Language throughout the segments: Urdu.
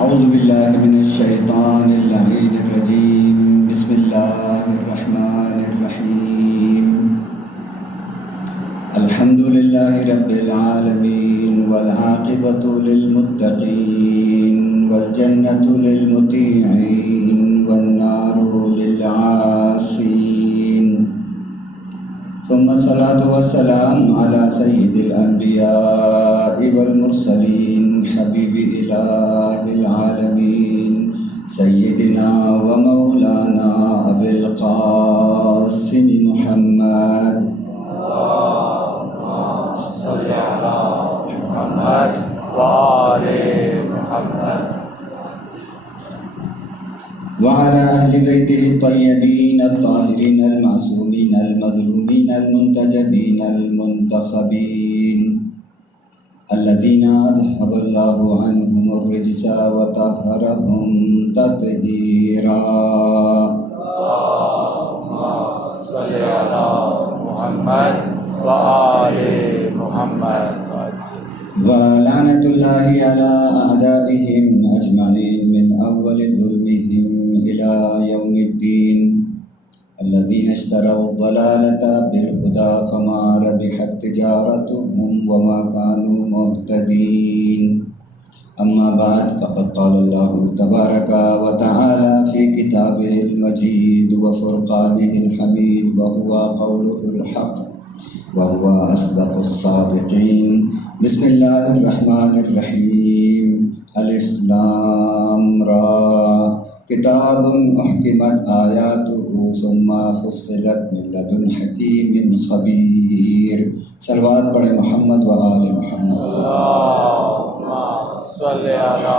اعوذ باللہ من الشیطان اللعین الرجیم بسم اللہ الرحمن الرحیم الحمد للہ رب العالمین والعاقبۃ للمتقین والجنۃ للمطیعین والنار للعاصین ثم الصلاة والسلام على سید الانبیاء والمرسلین حبیب الہ العالمین سیدنا و مولانا ابی القاسم محمد صلی علی محمد وآل محمد وعلى أهل بيته الطيبين الطاهرين المعصومين المظلومين المنتجبين المنتخبين الذين أذهب الله عنهم الرجس وطهرهم تطهيرا اللهم صلی علی محمد وآل محمد ولعنة الله على أعدائهم أجمعين من أول ظلمهم إلى يوم الدين الذين اشتروا الضلالة بالهدى فما ربحت تجارتهم وما كانوا مهتدين أما بعد فقد قال الله تبارك وتعالى في كتابه المجيد وفرقانه الحميد وهو قوله الحق وهو أصدق الصادقين بسم الله الرحمن الرحيم الف لام را کتاب احکمت آیاتہ ثم فصلت من لدن حکیم خبیر صلوات پڑھے محمد و آل محمد اللهم صلی علی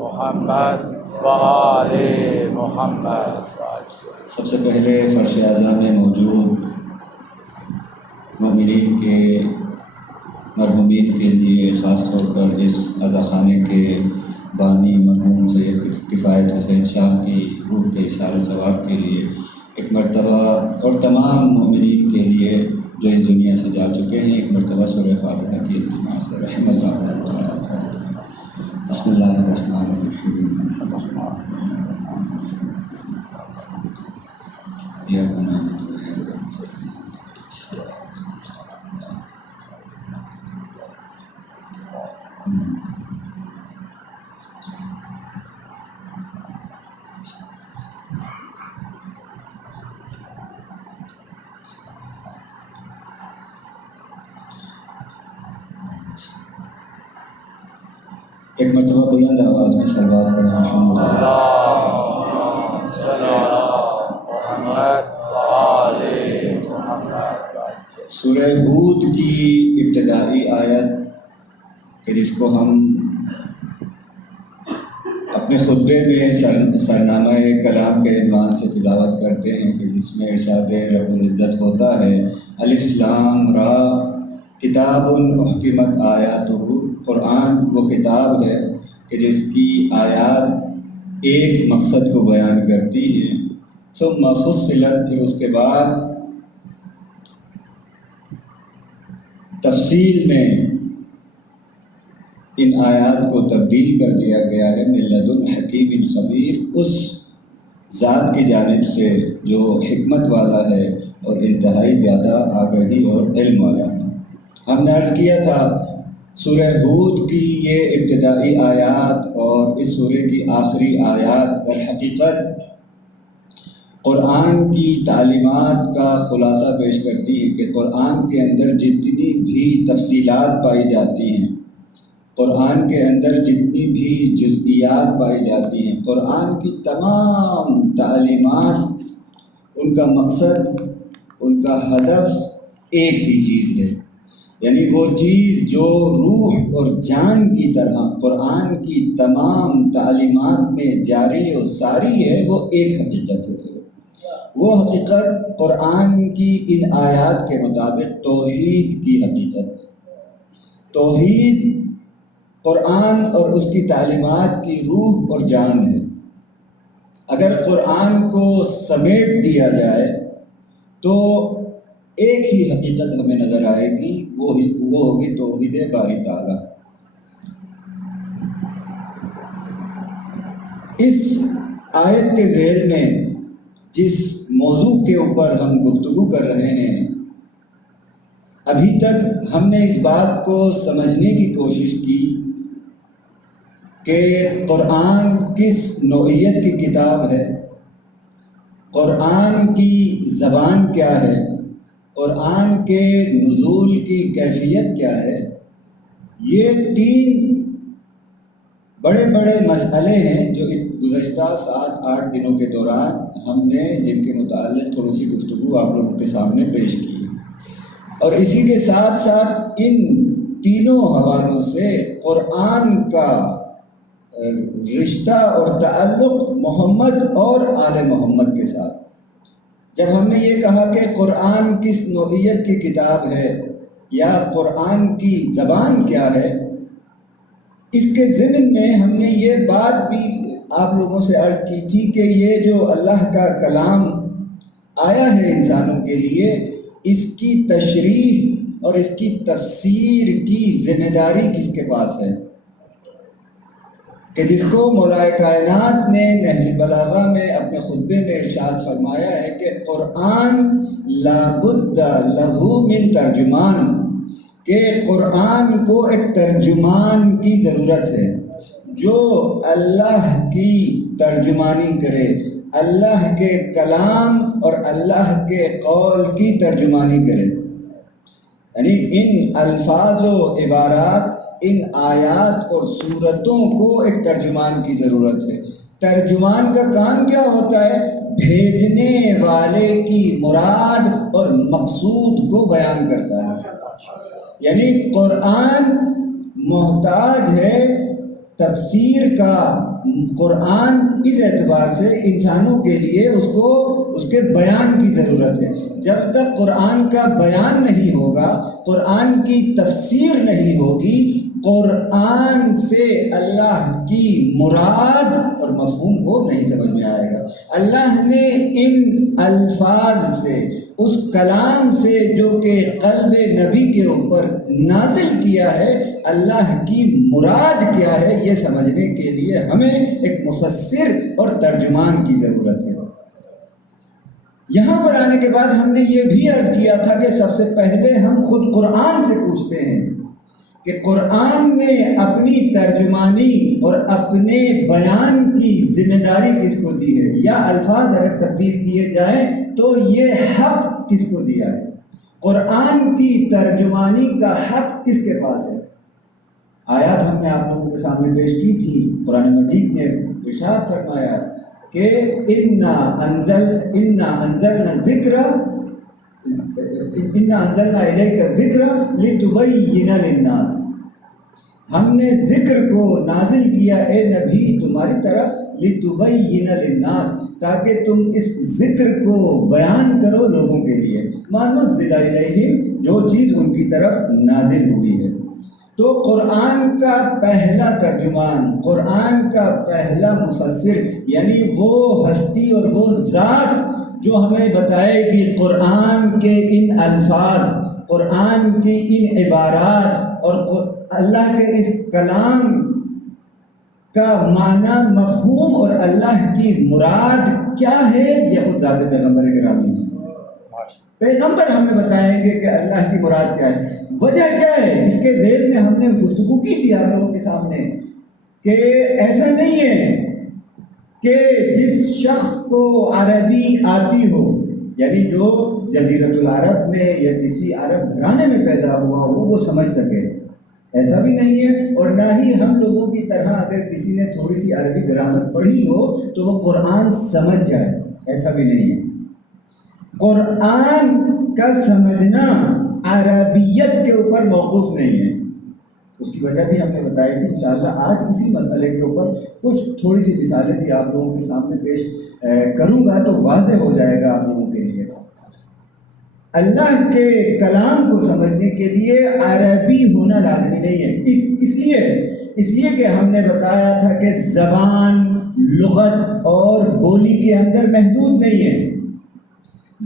محمد وآل محمد سب سے پہلے فرش اعظم میں موجود مومنین کے مرحومین کے لیے خاص طور پر اس عزاخانے کے بانی مرحوم سید کفایت حسین شاہ کی روح کے اصال ثواب کے لیے ایک مرتبہ اور تمام مومنین کے لیے جو اس دنیا سے جا چکے ہیں ایک مرتبہ سورہ فاتحہ کی التماس سے رحمت اللہ تعالیٰ. بسم اللہ الرحمن الرحیم ایاک نعبد و ایاک نستعین ایک مرتبہ بلند آواز میں صلوات پڑھیں محمد اللهم صلی علی محمد وآل محمد. سورہ ہود کی ابتدائی آیت کہ جس کو ہم اپنے خطبے میں سرنامہ کلام کے عنوان سے تلاوت کرتے ہیں کہ جس میں ارشاد رب العزت ہوتا ہے الف لام را کتاب احکمت آیاتہ. قرآن وہ کتاب ہے کہ جس کی آیات ایک مقصد کو بیان کرتی ہیں. ثم فصلت پھر اس کے بعد تفصیل میں ان آیات کو تبدیل کر دیا گیا ہے من لدن حکیم خبیر، اس ذات کی جانب سے جو حکمت والا ہے اور انتہائی زیادہ آگہی اور علم والا ہے. ہم نے عرض کیا تھا سورہ ہود کی یہ ابتدائی آیات اور اس سورہ کی آخری آیات در حقیقت قرآن کی تعلیمات کا خلاصہ پیش کرتی ہیں کہ قرآن کے اندر جتنی بھی تفصیلات پائی جاتی ہیں، قرآن کے اندر جتنی بھی جزئیات پائی جاتی ہیں، قرآن کی تمام تعلیمات ان کا مقصد، ان کا ہدف ایک ہی چیز ہے. یعنی وہ چیز جو روح اور جان کی طرح قرآن کی تمام تعلیمات میں جاری و ساری ہے، وہ ایک حقیقت ہے. وہ حقیقت قرآن کی ان آیات کے مطابق توحید کی حقیقت ہے. توحید قرآن اور اس کی تعلیمات کی روح اور جان ہے. اگر قرآن کو سمیٹ دیا جائے تو ایک ہی حقیقت ہمیں نظر آئے گی، وہ ہوگی توحید باری تعالیٰ. اس آیت کے ذیل میں جس موضوع کے اوپر ہم گفتگو کر رہے ہیں، ابھی تک ہم نے اس بات کو سمجھنے کی کوشش کی کہ قرآن کس نوعیت کی کتاب ہے، قرآن کی زبان کیا ہے، قرآن کے نزول کی کیفیت کیا ہے۔ یہ 3 بڑے بڑے مسئلے ہیں جو گزشتہ 7-8 دنوں کے دوران ہم نے جن کے متعلق تھوڑی سی گفتگو آپ لوگوں کے سامنے پیش کی، اور اسی کے ساتھ ساتھ ان تینوں حوالوں سے قرآن کا رشتہ اور تعلق محمد اور آل محمد کے ساتھ۔ جب ہم نے یہ کہا کہ قرآن کس نوعیت کی کتاب ہے یا قرآن کی زبان کیا ہے، اس کے ضمن میں ہم نے یہ بات بھی آپ لوگوں سے عرض کی تھی کہ یہ جو اللہ کا کلام آیا ہے انسانوں کے لیے، اس کی تشریح اور اس کی تفسیر کی ذمہ داری کس کے پاس ہے، کہ جس کو مولا کائنات نے نہج البلاغہ میں اپنے خطبے میں ارشاد فرمایا ہے کہ قرآن لابد لہ من ترجمان، کہ قرآن کو ایک ترجمان کی ضرورت ہے جو اللہ کی ترجمانی کرے، اللہ کے کلام اور اللہ کے قول کی ترجمانی کرے۔ یعنی ان الفاظ و عبارات، ان آیات اور صورتوں کو ایک ترجمان کی ضرورت ہے۔ ترجمان کا کام کیا ہوتا ہے؟ بھیجنے والے کی مراد اور مقصود کو بیان کرتا ہے۔ یعنی قرآن محتاج ہے تفسیر کا، قرآن اس اعتبار سے انسانوں کے لیے اس کے بیان کی ضرورت ہے۔ جب تک قرآن کا بیان نہیں ہوگا، قرآن کی تفسیر نہیں ہوگی، قرآن سے اللہ کی مراد اور مفہوم کو نہیں سمجھ میں آئے گا۔ اللہ نے ان الفاظ سے، اس کلام سے جو کہ قلب نبی کے اوپر نازل کیا ہے، اللہ کی مراد کیا ہے، یہ سمجھنے کے لیے ہمیں ایک مفسر اور ترجمان کی ضرورت ہے۔ یہاں پر آنے کے بعد ہم نے یہ بھی عرض کیا تھا کہ سب سے پہلے ہم خود قرآن سے پوچھتے ہیں کہ قرآن نے اپنی ترجمانی اور اپنے بیان کی ذمہ داری کس کو دی ہے، یا الفاظ اگر تبدیل کیے جائیں تو یہ حق کس کو دیا ہے؟ قرآن کی ترجمانی کا حق کس کے پاس ہے؟ آیات ہم نے آپ لوگوں کے سامنے پیش کی تھی۔ قرآن مجید نے ارشاد فرمایا کہ انا انزلنا الیک الذکر لتبین للناس، ہم نے ذکر کو نازل کیا اے نبی تمہاری طرف، لتبین للناس، تاکہ تم اس ذکر کو بیان کرو لوگوں کے لیے، ما نزل الیہم، جو چیز ان کی طرف نازل ہوئی ہے۔ تو قرآن کا پہلا ترجمان، قرآن کا پہلا مفسر، یعنی وہ ہستی اور وہ ذات جو ہمیں بتائے کہ قرآن کے ان الفاظ، قرآن کی ان عبارات اور اللہ کے اس کلام کا معنی، مفہوم اور اللہ کی مراد کیا ہے، یہ خود ذات پیغمبر گرامی ہے۔ پیغمبر ہمیں بتائیں گے کہ اللہ کی مراد کیا ہے، وجہ کیا ہے۔ اس کے ذیل میں ہم نے گفتگو کی تھی آپ لوگوں کے سامنے کہ ایسا نہیں ہے کہ جس شخص کو عربی آتی ہو، یعنی جو جزیرۃ العرب میں یا کسی عرب گھرانے میں پیدا ہوا ہو، وہ سمجھ سکے، ایسا بھی نہیں ہے۔ اور نہ ہی ہم لوگوں کی طرح اگر کسی نے تھوڑی سی عربی گرامر پڑھی ہو تو وہ قرآن سمجھ جائے، ایسا بھی نہیں ہے۔ قرآن کا سمجھنا عربیت کے اوپر موقوف نہیں ہے۔ اس کی وجہ بھی ہم نے بتائی تھی۔ انشاءاللہ آج اسی مسئلے کے اوپر کچھ تھوڑی سی مثالیں بھی آپ لوگوں کے سامنے پیش کروں گا تو واضح ہو جائے گا آپ لوگوں کے لیے۔ اللہ کے کلام کو سمجھنے کے لیے عربی ہونا لازمی نہیں ہے، اس لیے کہ ہم نے بتایا تھا کہ زبان، لغت اور بولی کے اندر محدود نہیں ہے۔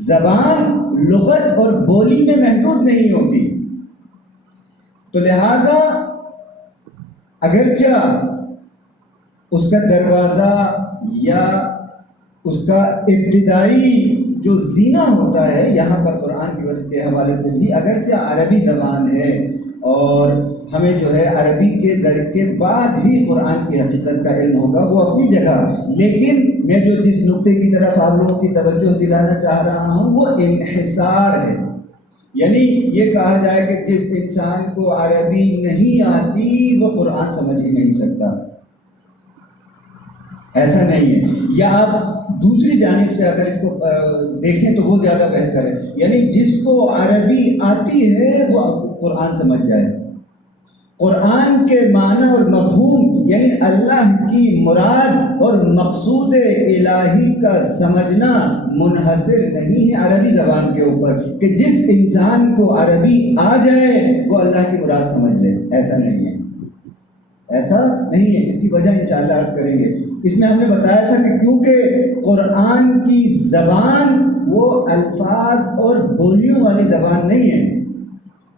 زبان، لغت اور بولی میں محدود نہیں ہوتی، تو لہٰذا اگرچہ اس کا دروازہ یا اس کا ابتدائی جو زینہ ہوتا ہے یہاں پر قرآن کے حوالے سے بھی، اگرچہ عربی زبان ہے اور ہمیں جو ہے عربی کے ذریعے کے بعد ہی قرآن کی حقیقت کا علم ہوگا، وہ اپنی جگہ، لیکن میں جو جس نقطے کی طرف آپ لوگوں کی توجہ دلانا چاہ رہا ہوں وہ انحصار ہے. یعنی یہ کہا جائے کہ جس انسان کو عربی نہیں آتی وہ قرآن سمجھ ہی نہیں سکتا، ایسا نہیں ہے. یا آپ دوسری جانب سے اگر اس کو دیکھیں تو وہ زیادہ بہتر ہے، یعنی جس کو عربی آتی ہے وہ قرآن سمجھ جائے. قرآن کے معنی اور مفہوم یعنی اللہ کی مراد اور مقصود الہی کا سمجھنا منحصر نہیں ہے عربی زبان کے اوپر کہ جس انسان کو عربی آ جائے وہ اللہ کی مراد سمجھ لے. ایسا نہیں ہے، ایسا نہیں ہے. اس کی وجہ انشاءاللہ عرض کریں گے. اس میں ہم نے بتایا تھا کہ کیونکہ قرآن کی زبان وہ الفاظ اور بولیوں والی زبان نہیں ہے.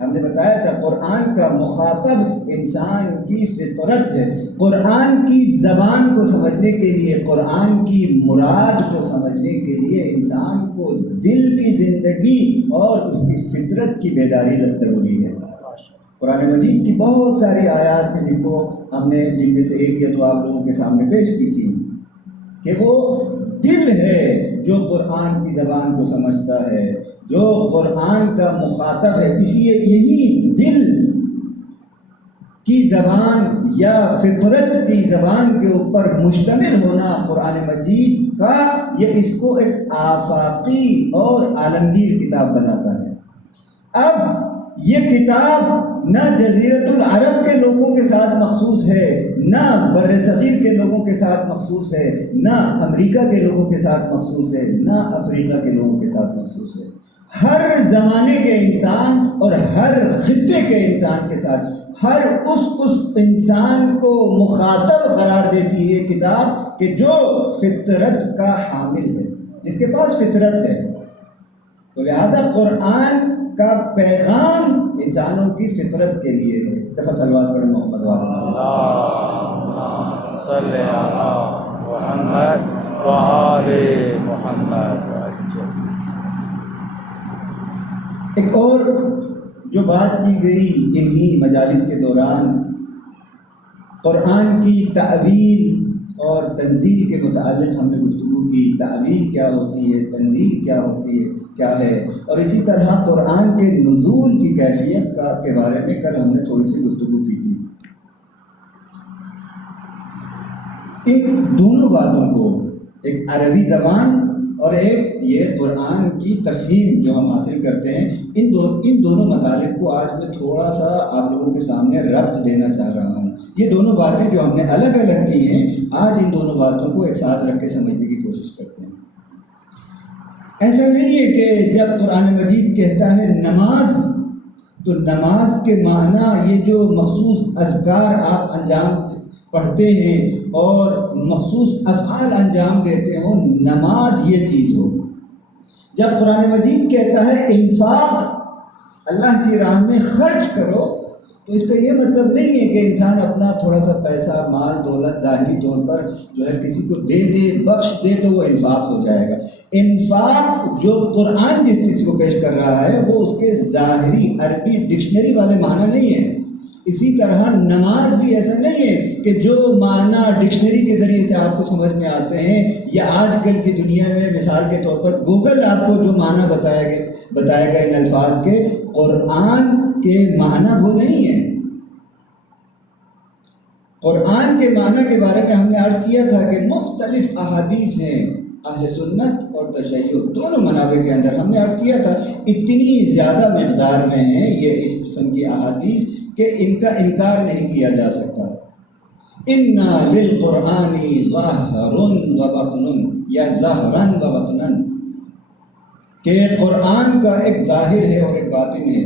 ہم نے بتایا تھا قرآن کا مخاطب انسان کی فطرت ہے. قرآن کی زبان کو سمجھنے کے لیے، قرآن کی مراد کو سمجھنے کے لیے انسان کو دل کی زندگی اور اس کی فطرت کی بیداری ضروری ہے. قرآن مجید کی بہت ساری آیات ہیں جن کو ہم نے، جن میں سے ایک یا دو آپ لوگوں کے سامنے پیش کی تھی کہ وہ دل ہے جو قرآن کی زبان کو سمجھتا ہے، جو قرآن کا مخاطب ہے. اس لیے یہی دل کی زبان یا فطرت کی زبان کے اوپر مشتمل ہونا قرآن مجید کا، یہ اس کو ایک آفاقی اور عالمگیر کتاب بناتا ہے. اب یہ کتاب نہ جزیرۃ العرب کے لوگوں کے ساتھ مخصوص ہے، نہ بر صغیر کے لوگوں کے ساتھ مخصوص ہے، نہ امریکہ کے لوگوں کے ساتھ مخصوص ہے، نہ افریقہ کے لوگوں کے ساتھ مخصوص ہے. ہر زمانے کے انسان اور ہر خطے کے انسان کے ساتھ، ہر اس انسان کو مخاطب قرار دیتی ہے کتاب کہ جو فطرت کا حامل ہے، جس کے پاس فطرت ہے. تو لہذا قرآن کا پیغام انسانوں کی فطرت کے لیے ہے. دفعہ صلوات پڑھیں محمد اللہم صلی علی محمد و آل محمد. ایک اور جو بات کی گئی انہی مجالس کے دوران قرآن کی تعویل اور تنزیل کے متعلق ہم نے گفتگو کی. تعویل کیا ہوتی ہے، تنزیل کیا ہوتی ہے، کیا ہے، اور اسی طرح قرآن کے نزول کی کیفیت کے بارے میں کل ہم نے تھوڑی سی گفتگو کی تھی. ان دونوں باتوں کو، ایک عربی زبان اور ایک یہ قرآن کی تفہیم جو ہم حاصل کرتے ہیں، ان دونوں مطالب کو آج میں تھوڑا سا آپ لوگوں کے سامنے ربط دینا چاہ رہا ہوں. یہ دونوں باتیں جو ہم نے الگ الگ کی ہیں، آج ان دونوں باتوں کو ایک ساتھ رکھ کے سمجھنے کی کوشش کرتے ہیں. ایسا نہیں ہے کہ جب قرآن مجید کہتا ہے نماز، تو نماز کے معنی یہ جو مخصوص اذکار آپ انجام پڑھتے ہیں اور مخصوص افعال انجام دیتے ہو، نماز یہ چیز ہو. جب قرآن مجید کہتا ہے انفاق، اللہ کی راہ میں خرچ کرو، تو اس کا یہ مطلب نہیں ہے کہ انسان اپنا تھوڑا سا پیسہ، مال، دولت ظاہری طور پر جو ہے کسی کو دے دے، بخش دے تو وہ انفاق ہو جائے گا. انفاق جو قرآن جس چیز کو پیش کر رہا ہے وہ اس کے ظاہری عربی ڈکشنری والے معنی نہیں ہے. اسی طرح نماز بھی ایسا نہیں ہے کہ جو معنی ڈکشنری کے ذریعے سے آپ کو سمجھ میں آتے ہیں، یا آج کل کی دنیا میں مثال کے طور پر گوگل آپ کو جو معنی بتائے گا ان الفاظ کے، قرآن کے معنی وہ نہیں ہے. قرآن کے معنی کے بارے میں ہم نے عرض کیا تھا کہ مختلف احادیث ہیں، اہل سنت اور تشیع دونوں منابع کے اندر. ہم نے عرض کیا تھا اتنی زیادہ مقدار میں ہیں یہ اس قسم کی احادیث کہ ان کا انکار نہیں کیا جا سکتا. اِنَّا لِلْقُرْآنِ ظَاهِرٌ وَبَطْنٌ یا ظَاهِرًا وَبَطْنًا، کہ قرآن کا ایک ظاہر ہے اور ایک باطن ہے.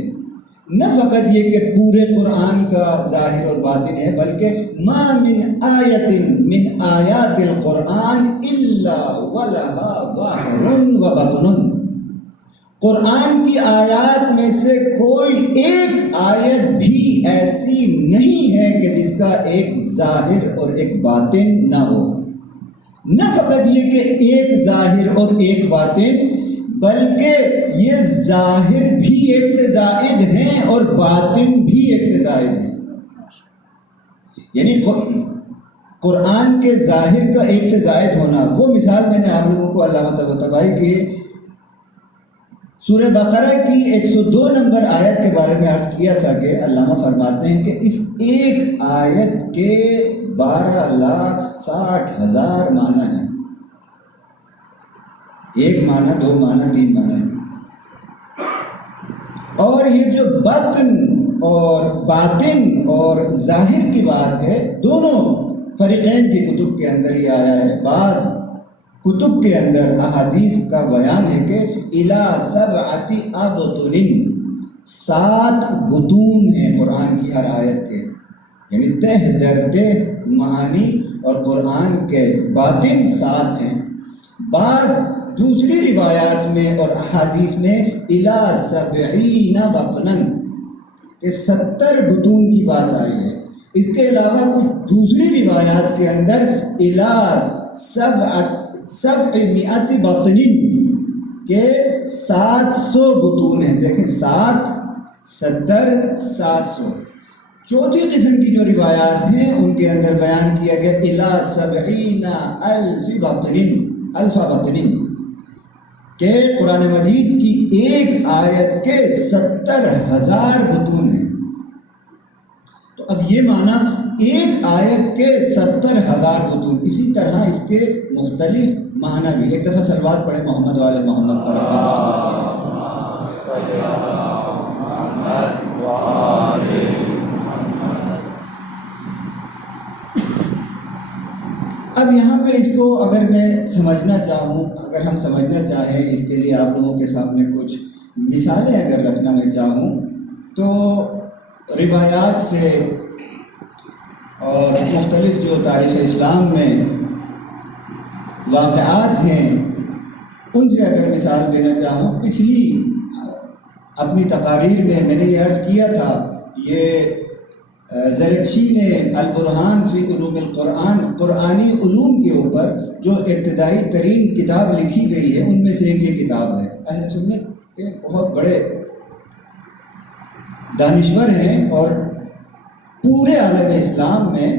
نہ فقط یہ کہ پورے قرآن کا ظاہر اور باطن ہے، بلکہ ما من آیت من آیات القرآن الا ولها ظاہر وبطن. قرآن کی آیات میں سے کوئی ایک آیت بھی ایسی نہیں ہے کہ جس کا ایک ظاہر اور ایک باطن نہ ہو. نہ فقط یہ کہ ایک ظاہر اور ایک باطن، بلکہ یہ ظاہر بھی ایک سے زائد ہیں اور باطن بھی ایک سے زائد ہیں. یعنی قرآن کے ظاہر کا ایک سے زائد ہونا، وہ مثال میں نے آپ لوگوں کو علامہ طباطبائی کے سورہ بقرہ کی 102 نمبر آیت کے بارے میں عرض کیا تھا کہ علامہ فرماتے ہیں کہ اس ایک آیت کے 12,60,000 معنی ہیں. ایک معنی، دو معنی، تین معنی ہیں. اور یہ جو باطن اور باطن اور ظاہر کی بات ہے، دونوں فریقین کی کتب کے اندر یہ آیا ہے. بعض کتب کے اندر احادیث کا بیان ہے کہ الی 7 ابطن، 7 بطون ہیں قرآن کی ہر آیت کے، یعنی تہ در تہ معانی اور قرآن کے باطن 7 ہیں. بعض دوسری روایات میں اور احادیث میں الی 70 بطنا کہ 70 بطون کی بات آئی ہے. اس کے علاوہ کچھ دوسری روایات کے اندر الی 700 بطن کہ 700 بطون ہیں. دیکھیں 7 70 700. چوتھی قسم کی جو روایات ہیں ان کے اندر بیان کیا گیا الی 70,000 بطن کہ قرآن مجید کی ایک آیت کے 70,000 بطون ہیں. تو اب یہ معنی ایک آیت کے 70,000 بطون. اسی طرح اس کے مختلف معنی بھی. ایک دفعہ صلوات پڑھیں محمد والے محمد پر. اب یہاں پہ اس کو اگر میں سمجھنا چاہوں، اگر ہم سمجھنا چاہیں، اس کے لیے آپ لوگوں کے سامنے کچھ مثالیں اگر رکھنا میں چاہوں تو روایات سے اور مختلف جو تاریخ اسلام میں واقعات ہیں ان سے اگر مثال دینا چاہوں، پچھلی اپنی تقاریر میں نے یہ عرض کیا تھا، یہ زرکشی نے البرہان فی علوم القرآن، قرآنی علوم کے اوپر جو ابتدائی ترین کتاب لکھی گئی ہے ان میں سے ایک یہ کتاب ہے. اہل سنت کے بہت بڑے دانشور ہیں اور پورے عالم اسلام میں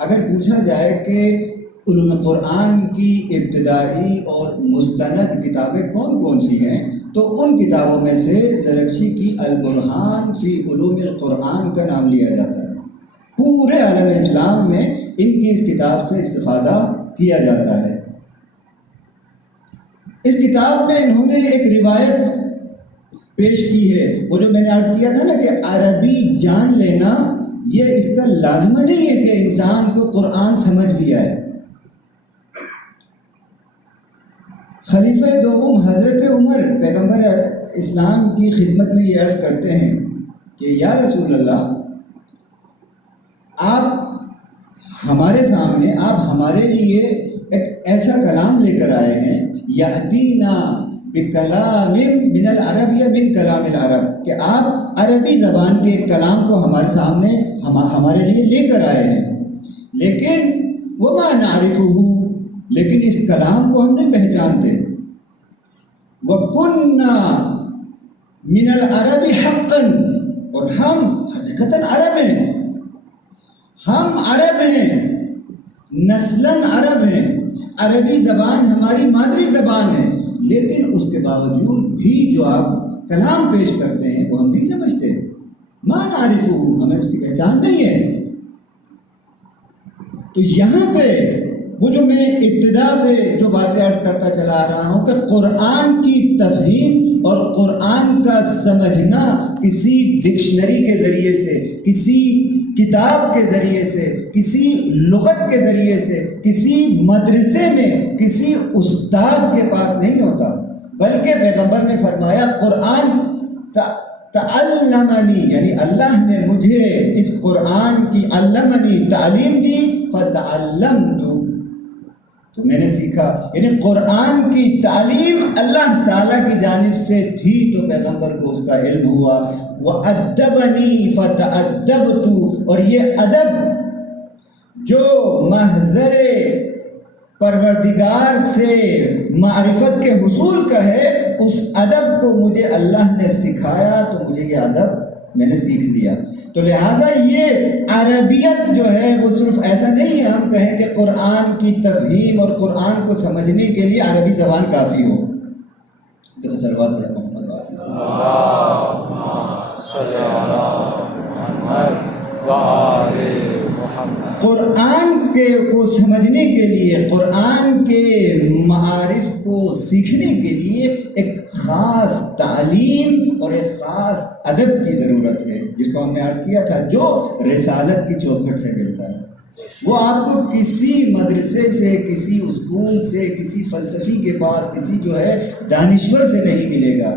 اگر پوچھا جائے کہ علوم قرآن کی ابتدائی اور مستند کتابیں کون کون سی ہیں تو ان کتابوں میں سے زرکشی کی البرہان فی علوم القرآن کا نام لیا جاتا ہے. پورے عالم اسلام میں ان کی اس کتاب سے استفادہ کیا جاتا ہے. اس کتاب میں انہوں نے ایک روایت پیش کی ہے، وہ جو میں نے عرض کیا تھا نا کہ عربی جان لینا یہ اس کا لازمہ نہیں ہے کہ انسان کو قرآن سمجھ بھی آئے. خلیفہ دوم حضرت عمر پیغمبر اسلام کی خدمت میں یہ عرض کرتے ہیں کہ یا رسول اللہ، آپ ہمارے سامنے، آپ ہمارے لیے ایک ایسا کلام لے کر آئے ہیں، یأتینا بکلام من العرب یا من کلام العرب، کہ آپ عربی زبان کے ایک کلام کو ہمارے سامنے ہمارے لیے لے کر آئے ہیں، لیکن وما نعرفہ، لیکن اس کلام کو ہم نہیں پہچانتے. وَكُنَّا مِنَ الْعَرَبِ حَقًّا، اور ہم حقیقتاً عرب ہیں، ہم عرب ہیں، نسلاً عرب ہیں، عربی زبان ہماری مادری زبان ہے، لیکن اس کے باوجود بھی جو آپ کلام پیش کرتے ہیں وہ ہم نہیں سمجھتے. ما نعرفہ، ہمیں اس کی پہچان نہیں ہے. تو یہاں پہ وہ جو میں ابتدا سے جو باتیں عرض کرتا چلا آ رہا ہوں کہ قرآن کی تفہیم اور قرآن کا سمجھنا کسی ڈکشنری کے ذریعے سے، کسی کتاب کے ذریعے سے، کسی لغت کے ذریعے سے، کسی مدرسے میں کسی استاد کے پاس نہیں ہوتا، بلکہ پیغمبر نے فرمایا قرآن تعلمنی، یعنی اللہ نے مجھے اس قرآن کی علمنی تعلیم دی، فتعلمت، تو میں نے سیکھا. یعنی قرآن کی تعلیم اللہ تعالیٰ کی جانب سے تھی تو پیغمبر کو اس کا علم ہوا. وَأَدَّبَنِي فَتَأَدَّبْتُ، اور یہ ادب جو محضر پروردگار سے معرفت کے حصول کا ہے، اس ادب کو مجھے اللہ نے سکھایا تو مجھے یہ ادب میں نے سیکھ لیا۔ تو لہٰذا یہ عربیت جو ہے وہ صرف ایسا نہیں ہے ہم کہیں کہ قرآن کی تفہیم اور قرآن کو سمجھنے کے لیے عربی زبان کافی ہو۔ تو صلوات پڑھیں محمد قرآن کو سمجھنے کے لیے، قرآن کے معارف کو سیکھنے کے لیے ایک خاص تعلیم اور ایک خاص ادب کی ضرورت ہے، جس کو ہم نے عرض کیا تھا جو رسالت کی چوکھٹ سے ملتا ہے۔ وہ آپ کو کسی مدرسے سے، کسی اسکول سے، کسی فلسفی کے پاس، کسی جو ہے دانشور سے نہیں ملے گا۔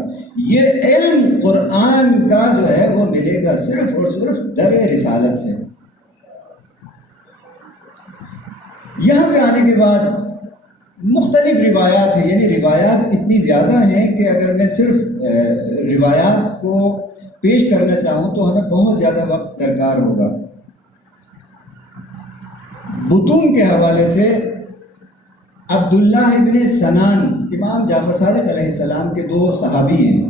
یہ علم قرآن کا جو ہے وہ ملے گا صرف اور صرف در رسالت سے۔ یہاں پہ آنے کے بعد مختلف روایات ہیں، یعنی روایات اتنی زیادہ ہیں کہ اگر میں صرف روایات کو پیش کرنا چاہوں تو ہمیں بہت زیادہ وقت درکار ہوگا۔ بطون کے حوالے سے عبداللہ ابن سنان، امام جعفر صادق علیہ السلام کے دو صحابی ہیں۔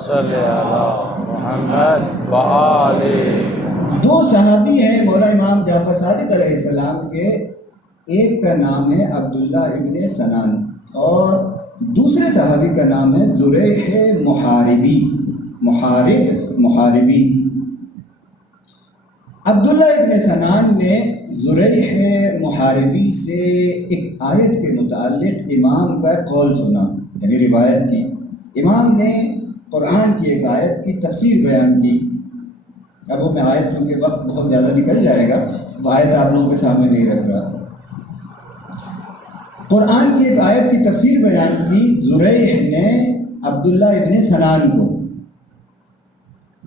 صلی اللہ محمد وآلہ۔ دو صحابی ہیں مولا امام جعفر صادق علیہ السلام کے، ایک کا نام ہے عبداللہ ابن سنان اور دوسرے صحابی کا نام ہے زریح محاربی، محاربی۔ عبداللہ ابن سنان نے زریح محاربی سے ایک آیت کے متعلق امام کا قول سنا، یعنی روایت کی۔ امام نے قرآن کی ایک آیت کی تفسیر بیان کی۔ اب وہ میں آیت چونکہ وقت بہت زیادہ نکل جائے گا تو آیت آپ لوگوں کے سامنے نہیں رکھ رہا۔ قرآن کی ایک آیت کی تفسیر بیان کی زریح نے عبداللہ ابن سنان کو۔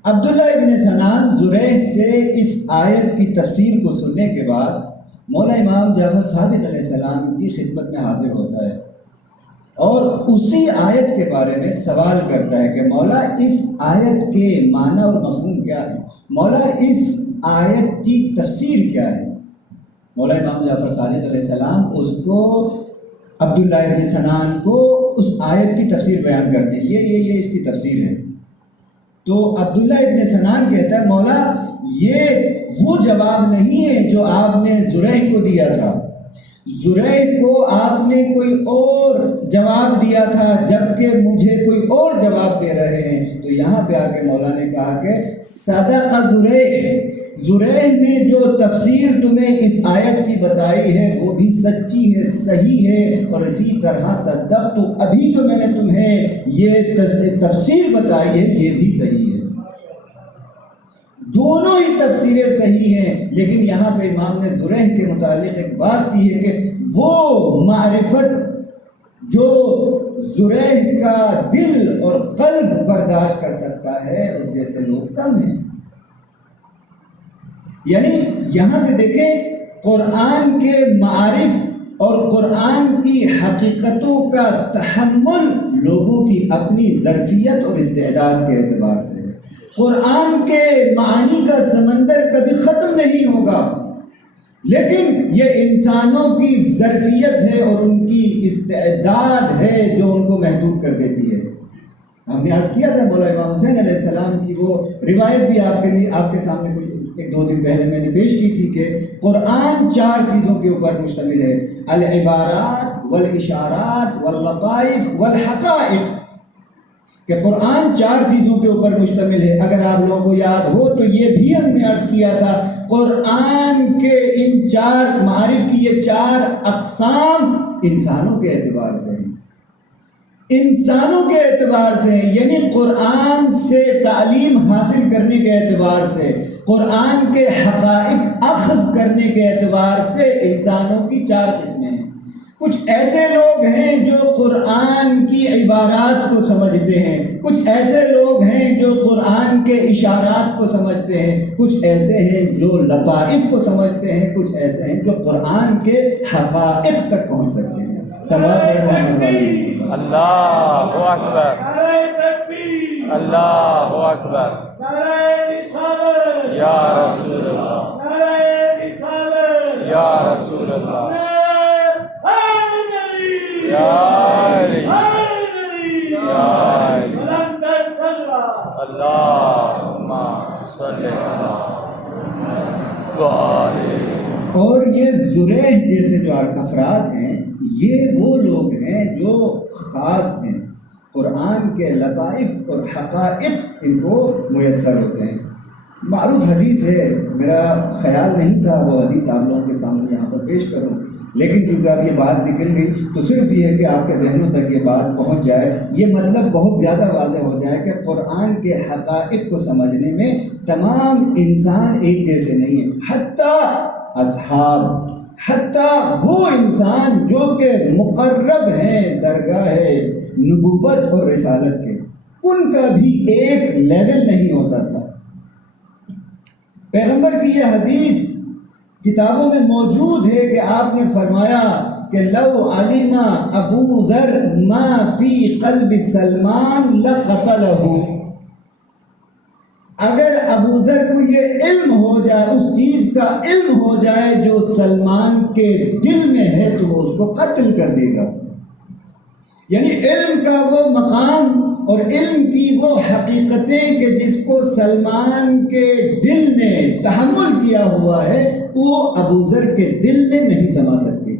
عبداللہ ابن سنان زریح سے اس آیت کی تفسیر کو سننے کے بعد مولا امام جعفر صادق علیہ السلام کی خدمت میں حاضر ہوتا ہے اور اسی آیت کے بارے میں سوال کرتا ہے کہ مولا اس آیت کے معنی اور مفہوم کیا ہے، مولا اس آیت کی تفسیر کیا ہے۔ مولا امام جعفر صادق علیہ السلام اس کو، عبداللہ ابن سنان کو اس آیت کی تفسیر بیان کرتے ہیں، یہ اس کی تفسیر ہے۔ تو عبداللہ ابن سنان کہتا ہے مولا یہ وہ جواب نہیں ہے جو آپ نے زریح کو دیا تھا، زریح کو آپ نے کوئی اور جواب دیا تھا جبکہ مجھے کوئی اور جواب دے رہے ہیں۔ تو یہاں پہ آ کے مولا نے کہا کہ صدق زریح نے جو تفسیر تمہیں اس آیت کی بتائی ہے وہ بھی سچی ہے، صحیح ہے، اور اسی طرح صدق تو ابھی جو میں نے تمہیں یہ تفسیر بتائی ہے یہ بھی صحیح ہے۔ دونوں ہی تفسیریں صحیح ہیں، لیکن یہاں پہ امام نے زریح کے متعلق ایک بات کی ہے کہ وہ معرفت جو زریح کا دل اور قلب برداشت کر سکتا ہے اس جیسے لوگ کم ہیں۔ یعنی یہاں سے دیکھیں قرآن کے معارف اور قرآن کی حقیقتوں کا تحمل لوگوں کی اپنی ظرفیت اور استعداد کے اعتبار سے ہے۔ قرآن کے معانی کا سمندر کبھی ختم نہیں ہوگا، لیکن یہ انسانوں کی ظرفیت ہے اور ان کی استعداد ہے جو ان کو محدود کر دیتی ہے۔ ہم نے عرض کیا تھا مولا امام حسین علیہ السلام کی وہ روایت بھی آپ کے سامنے ایک دو دن پہلے میں نے پیش کی تھی کہ قرآن 4 چیزوں کے اوپر مشتمل ہے: العبارات والاشارات واللطائف والحقائق، کہ قرآن 4 چیزوں کے اوپر مشتمل ہے۔ اگر آپ لوگوں کو یاد ہو تو یہ بھی ہم نے عرض کیا تھا قرآن کے ان 4 معارف کی یہ 4 اقسام انسانوں کے اعتبار سے ہیں، انسانوں کے اعتبار سے ہیں، یعنی قرآن سے تعلیم حاصل کرنے کے اعتبار سے، قرآن کے حقائق اخذ کرنے کے اعتبار سے انسانوں کی 4 قسمیں ہیں۔ کچھ ایسے لوگ ہیں جو قرآن کی عبارات کو سمجھتے ہیں، کچھ ایسے لوگ ہیں جو قرآن کے اشارات کو سمجھتے ہیں، کچھ ایسے ہیں جو لطائف کو سمجھتے ہیں، کچھ ایسے ہیں جو قرآن کے حقائق تک پہنچ سکتے ہیں۔ صلوات پڑھیں محمد علیہ۔ اللہ اکبر، اللہ اکبر یا رسول اللہ یا رسول اللہ یا علی یا علی اللہم صلی اللہ علیہ. اور یہ زریح جیسے جو افراد ہیں یہ وہ لوگ ہیں جو خاص ہیں، قرآن کے لطائف اور حقائق ان کو میسر ہوتے ہیں. معروف حدیث ہے، میرا خیال نہیں تھا وہ حدیث آپ لوگوں کے سامنے یہاں پر پیش کروں، لیکن چونکہ اب یہ بات نکل گئی تو صرف یہ ہے کہ آپ کے ذہنوں تک یہ بات پہنچ جائے، یہ مطلب بہت زیادہ واضح ہو جائے کہ قرآن کے حقائق کو سمجھنے میں تمام انسان ایک جیسے نہیں ہیں، حتیٰ اصحاب، حتیٰ وہ انسان جو کہ مقرب ہیں درگاہ نبوت اور رسالت کے، ان کا بھی ایک لیول نہیں ہوتا تھا. پیغمبر کی یہ حدیث کتابوں میں موجود ہے کہ آپ نے فرمایا کہ لو علم ابو ذر ما فی قلب سلمان لقتلہ. اگر ابو ذر کو یہ علم ہو جائے، اس چیز کا علم ہو جائے جو سلمان کے دل میں ہے، تو وہ اس کو قتل کر دے گا. یعنی علم کا وہ مقام اور علم کی وہ حقیقتیں کہ جس کو سلمان کے دل نے تحمل کیا ہوا ہے، وہ ابو ذر کے دل میں نہیں سما سکتی.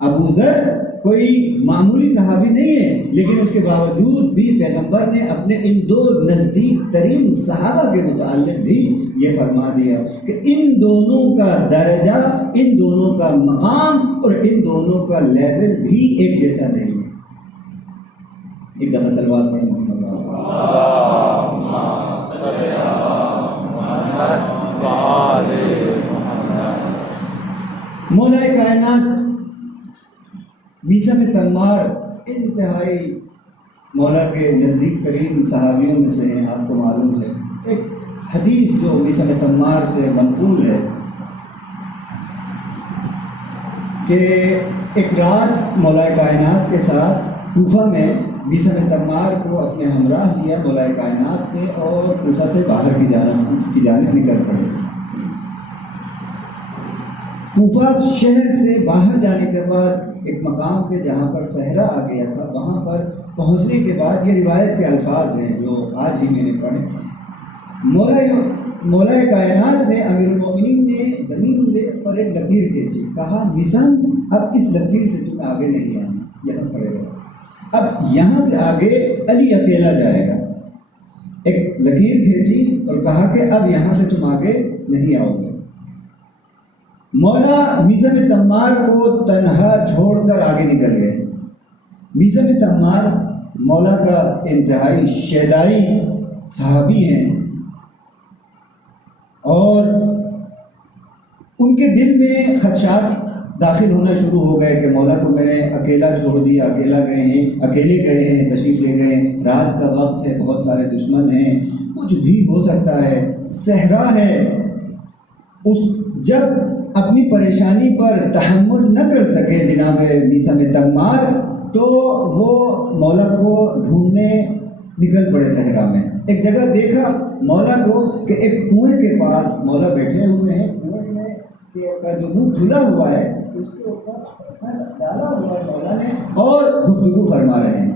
ابو ذر کوئی معمولی صحابی نہیں ہے، لیکن اس کے باوجود بھی پیغمبر نے اپنے ان دو نزدیک ترین صحابہ کے متعلق بھی یہ فرما دیا کہ ان دونوں کا درجہ، ان دونوں کا مقام اور ان دونوں کا لیول بھی ایک جیسا نہیں ہے. ایک دفعہ صلوات پڑھیں محمد اللہم صلی علی محمد وآل محمد. مولا کائنات میثم تمار انتہائی مولا کے نزدیک ترین صحابیوں میں سے ہیں. آپ کو معلوم ہے ایک حدیث جو میثم تمار سے منقول ہے کہ ایک رات مولا کائنات کے ساتھ کوفہ میں میثم تمار کو اپنے ہمراہ لیا مولا کائنات نے، اور کوفہ سے باہر کی جانب نکل پڑے. کوفہ شہر سے باہر جانے کے بعد ایک مقام پہ جہاں پر صحرا آ گیا تھا، وہاں پر پہنچنے کے بعد یہ روایت کے الفاظ ہیں جو آج ہی میں نے پڑھے. مولا کائنات نے، امیر المومنین نے زمین پر ایک لکیر کھینچی، کہا میثم اب اس لکیر سے تمہیں آگے نہیں آنا، یہاں کھڑے رہو. اب یہاں سے آگے علی اکیلا جائے گا. ایک لکیر کھینچی اور کہا کہ اب یہاں سے تم آگے نہیں آؤ گے. مولا میثم تمار کو تنہا چھوڑ کر آگے نکل گئے. میثم تمار مولا کا انتہائی شیدائی صحابی ہیں، اور ان کے دل میں خدشات داخل ہونا شروع ہو گئے کہ مولا کو میں نے اکیلا چھوڑ دیا، اکیلے گئے ہیں، تشریف لے گئے، رات کا وقت ہے، بہت سارے دشمن ہیں، کچھ بھی ہو سکتا ہے، صحرا ہے. جب اپنی پریشانی پر تحمل نہ کر سکے جناب میثم تمار، تو وہ مولا کو ڈھونڈنے نکل پڑے صحرا میں. ایک جگہ دیکھا مولا کو کہ ایک کنویں کے پاس مولا بیٹھے ہوئے ہیں، کنویں میں کا جو منہ کھلا ہوا ہے اس کے اوپر ڈالا ہوا ہے مولا نے، اور گفتگو فرما رہے ہیں.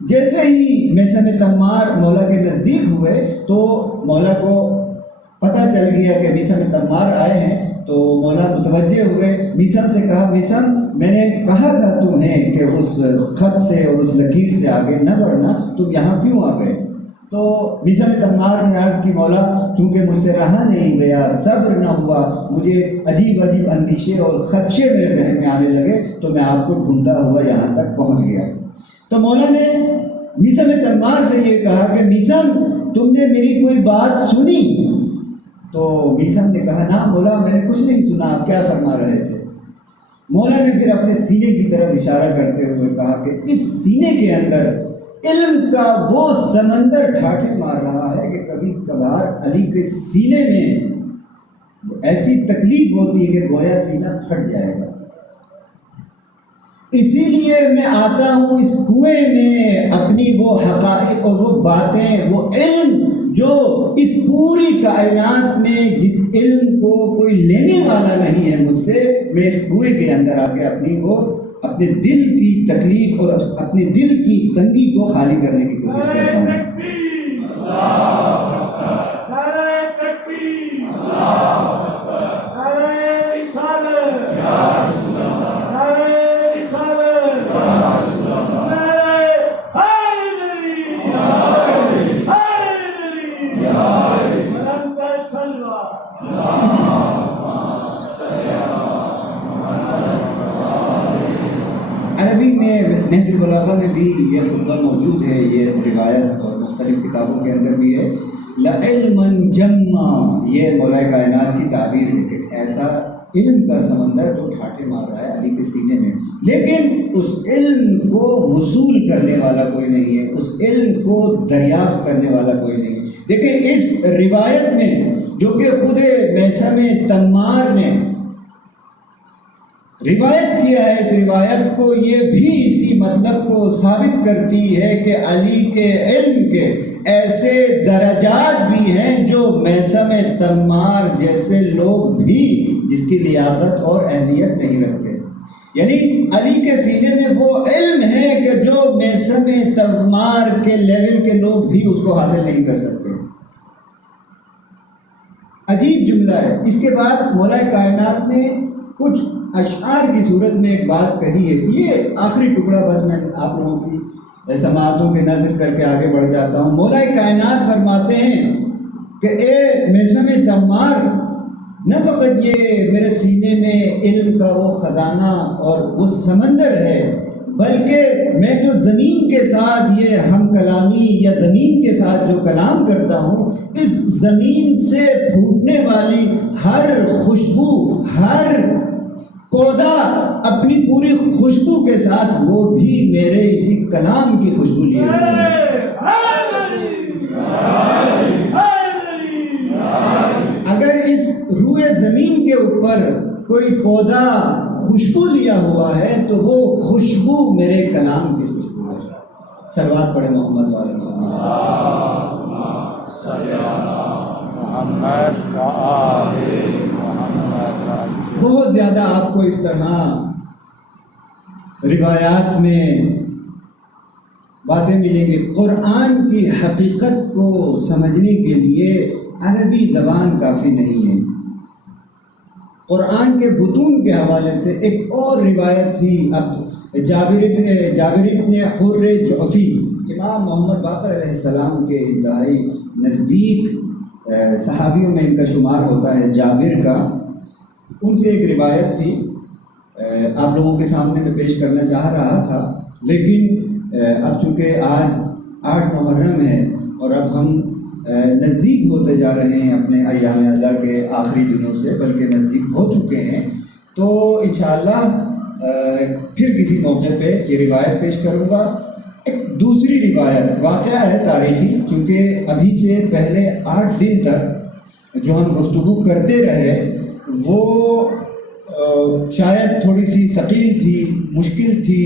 جیسے ہی میثم تمار مولا کے نزدیک ہوئے تو مولا کو پتہ چل گیا کہ میثم تمار آئے ہیں. تو مولا متوجہ ہوئے، میثم سے کہا میثم میں نے کہا تھا تمہیں کہ اس خط سے اور اس لکیر سے آگے نہ بڑھنا، تم یہاں کیوں آ گئے؟ تو میثم تمار نے عرض کی مولا چونکہ مجھ سے رہا نہیں گیا، صبر نہ ہوا، مجھے عجیب عجیب اندیشے اور خدشے میرے ذہن میں آنے لگے، تو میں آپ کو ڈھونڈتا ہوا یہاں تک پہنچ گیا. تو مولا نے میثم تمار سے یہ کہا کہ میثم تم نے میری کوئی بات سنی؟ تو میثم نے کہا نہ مولا میں نے کچھ نہیں سنا، آپ کیا فرما رہے تھے؟ مولا نے پھر اپنے سینے کی طرف اشارہ کرتے ہوئے کہا کہ اس سینے کے اندر علم کا وہ سمندر ٹھاٹھے مار رہا ہے کہ کبھی کبھار علی کے سینے میں ایسی تکلیف ہوتی ہے کہ گویا سینہ پھٹ جائے گا. اسی لیے میں آتا ہوں اس کنویں میں اپنی وہ حقائق اور وہ باتیں، وہ علم جو اس پوری کائنات میں جس علم کو کوئی لینے والا نہیں ہے مجھ سے، میں اس کنویں کے اندر آ کے اپنے دل کی تکلیف اور اپنے دل کی تنگی کو خالی کرنے کی کوشش کرتا ہوں۔ عربی میں نہج البلاغہ میں بھی یہ خطبہ موجود ہے، یہ روایت اور مختلف کتابوں کے اندر بھی ہے۔ لعلمًا جمّا، یہ مولا کائنات کی تعبیر ہے کہ ایسا علم کا سمندر جو ٹھاٹھے مار رہا ہے علی کے سینے میں، لیکن اس علم کو وصول کرنے والا کوئی نہیں ہے، اس علم کو دریافت کرنے والا کوئی نہیں ہے۔ دیکھیں اس روایت میں جو کہ خود میثم تمار نے روایت کیا ہے، اس روایت کو یہ بھی اسی مطلب کو ثابت کرتی ہے کہ علی کے علم کے ایسے درجات بھی ہیں جو میثم تمار جیسے لوگ بھی جس کی لیاقت اور اہلیت نہیں رکھتے، یعنی علی کے سینے میں وہ علم ہے کہ جو میثم تمار کے لیول کے لوگ بھی اس کو حاصل نہیں کر سکتے۔ عجیب جملہ ہے۔ اس کے بعد مولا کائنات نے کچھ اشعار کی صورت میں ایک بات کہی ہے، یہ آخری ٹکڑا بس میں آپ لوگوں کی سماعتوں کے نظر کر کے آگے بڑھ جاتا ہوں۔ مولا کائنات فرماتے ہیں کہ اے میثم تمار، نہ فقط یہ میرے سینے میں علم کا وہ خزانہ اور وہ سمندر ہے، بلکہ میں جو زمین کے ساتھ یہ ہم کلامی یا زمین کے ساتھ جو کلام کرتا ہوں، اس زمین سے پھوٹنے والی ہر خوشبو، ہر پودا اپنی پوری خوشبو کے ساتھ وہ بھی میرے اسی کلام کی خوشبو لیے ہوئے ہیں۔ اگر اس روئے زمین کے اوپر کوئی پودا خوشبو لیا ہوا ہے تو وہ خوشبو میرے کلام کی خوشبو ہے۔ صلوات پڑھے محمد والے بہت زیادہ آپ کو اس طرح روایات میں باتیں ملیں گی۔ قرآن کی حقیقت کو سمجھنے کے لیے عربی زبان کافی نہیں ہے۔ قرآن کے بطون کے حوالے سے ایک اور روایت تھی، اب جابر ابن حر جعفی، امام محمد باقر علیہ السلام کے انتہائی نزدیک صحابیوں میں ان کا شمار ہوتا ہے، جابر کا۔ ان سے ایک روایت تھی، آپ لوگوں کے سامنے میں پیش کرنا چاہ رہا تھا، لیکن اب چونکہ آج 8 محرم ہے اور اب ہم نزدیک ہوتے جا رہے ہیں اپنے ایام اعضاء کے آخری دنوں سے، بلکہ نزدیک ہو چکے ہیں، تو انشاءاللہ پھر کسی موقع پہ یہ روایت پیش کروں گا۔ ایک دوسری روایت واقعہ ہے تاریخی، چونکہ ابھی سے پہلے 8 دن تک جو ہم گفتگو کرتے رہے وہ شاید تھوڑی سی ثقیل تھی، مشکل تھی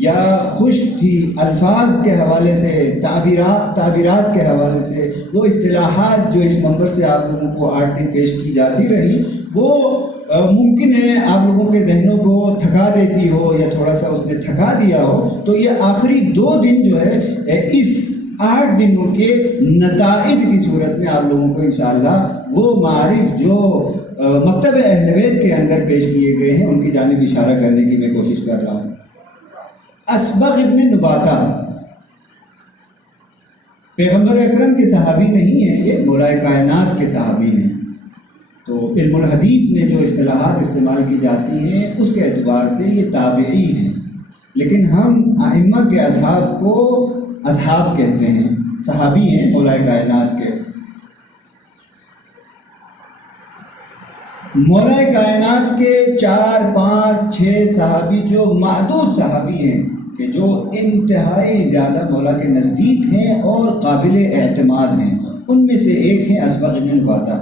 یا خشک تھی، الفاظ کے حوالے سے، تعبیرات کے حوالے سے، وہ اصطلاحات جو اس منبر سے آپ لوگوں کو 8 دن پیش کی جاتی رہی، وہ ممکن ہے آپ لوگوں کے ذہنوں کو تھکا دیتی ہو یا تھوڑا سا اس نے تھکا دیا ہو، تو یہ آخری 2 دن جو ہے اس 8 دنوں کے نتائج کی صورت میں آپ لوگوں کو انشاءاللہ وہ معارف جو مکتب اہل بیت کے اندر پیش کیے گئے ہیں ان کی جانب اشارہ کرنے کی میں کوشش کر رہا ہوں۔ اسبغ ابن نباتہ پیغمبر اکرم کے صحابی نہیں ہیں، یہ مولا کائنات کے صحابی ہیں، تو علم الحدیث میں جو اصطلاحات استعمال کی جاتی ہیں اس کے اعتبار سے یہ تابعی ہیں، لیکن ہم ائمہ کے اصحاب کو اصحاب کہتے ہیں، صحابی ہیں مولا کائنات کے۔ مولا کائنات کے 4، 5، 6 صحابی جو معدود صحابی ہیں کہ جو انتہائی زیادہ مولا کے نزدیک ہیں اور قابل اعتماد ہیں، ان میں سے ایک ہیں اسبغ بن نباتہ۔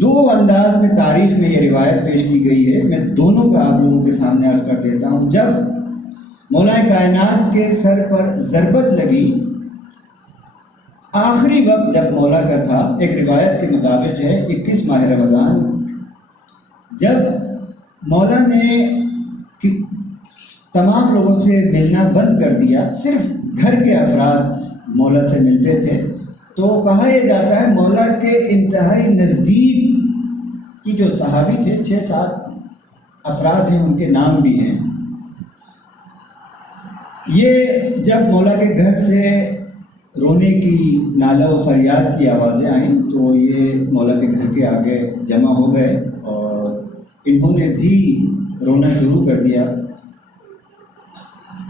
دو انداز میں تاریخ میں یہ روایت پیش کی گئی ہے، میں دونوں کا آپ لوگوں کے سامنے عرض کر دیتا ہوں۔ جب مولا کائنات کے سر پر ضربت لگی، آخری وقت جب مولا کا تھا، ایک روایت کے مطابق ہے 21 ماہ رمضان، جب مولا نے تمام لوگوں سے ملنا بند کر دیا، صرف گھر کے افراد مولا سے ملتے تھے، تو کہا یہ جاتا ہے مولا کے انتہائی نزدیک کی جو صحابی تھے، 6-7 افراد ہیں، ان کے نام بھی ہیں، یہ جب مولا کے گھر سے رونے کی نالہ و فریاد کی آوازیں آئیں تو یہ مولا کے گھر کے آگے جمع ہو گئے اور انہوں نے بھی رونا شروع کر دیا۔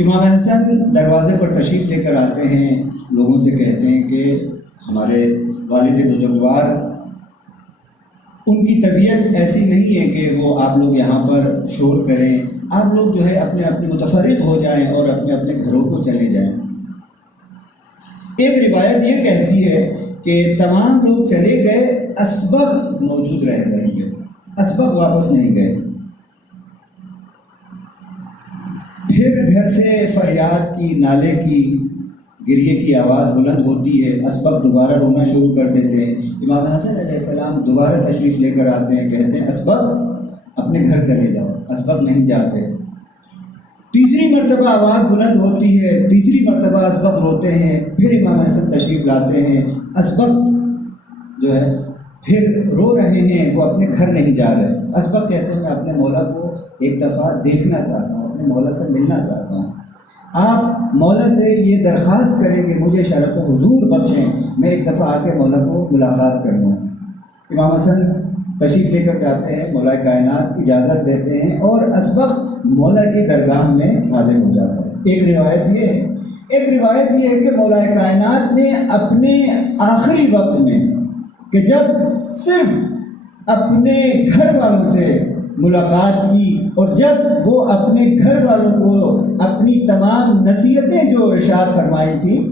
امام حسن دروازے پر تشریف لے کر آتے ہیں، لوگوں سے کہتے ہیں کہ ہمارے والد بزرگوار، ان کی طبیعت ایسی نہیں ہے کہ وہ آپ لوگ یہاں پر شور کریں، آپ لوگ جو ہے اپنے اپنے متفرق ہو جائیں اور اپنے اپنے گھروں کو چلے جائیں۔ ایک روایت یہ کہتی ہے کہ تمام لوگ چلے گئے، اسبغ موجود رہ گئے، اسبغ واپس نہیں گئے۔ پھر گھر سے فریاد کی، نالے کی، گریے کی آواز بلند ہوتی ہے، اسبغ دوبارہ رونا شروع کر دیتے ہیں۔ امام حسن علیہ السلام دوبارہ تشریف لے کر آتے ہیں، کہتے ہیں اسبغ اپنے گھر چلے جاؤ، اسبغ نہیں جاتے۔ تیسری مرتبہ آواز بلند ہوتی ہے، تیسری مرتبہ اسبغ روتے ہیں، پھر امام حسن تشریف لاتے ہیں، اسبغ جو ہے پھر رو رہے ہیں، وہ اپنے گھر نہیں جا رہے۔ اسبغ کہتے ہیں میں اپنے مولا کو ایک دفعہ دیکھنا چاہتا ہوں، اپنے مولا سے ملنا چاہتا ہوں، آپ مولا سے یہ درخواست کریں کہ مجھے شرف حضور بخشیں، میں ایک دفعہ آ کے مولا کو ملاقات کر لوں۔ امام حسن تشریف لے کر جاتے ہیں، مولا کائنات اجازت دیتے ہیں اور اسبغ مولا کی درگاہ میں حاضر ہو جاتا ہے۔ ایک روایت یہ ہے کہ مولا کائنات نے اپنے آخری وقت میں، کہ جب صرف اپنے گھر والوں سے ملاقات کی اور جب وہ اپنے گھر والوں کو اپنی تمام نصیحتیں جو ارشاد فرمائی تھیں،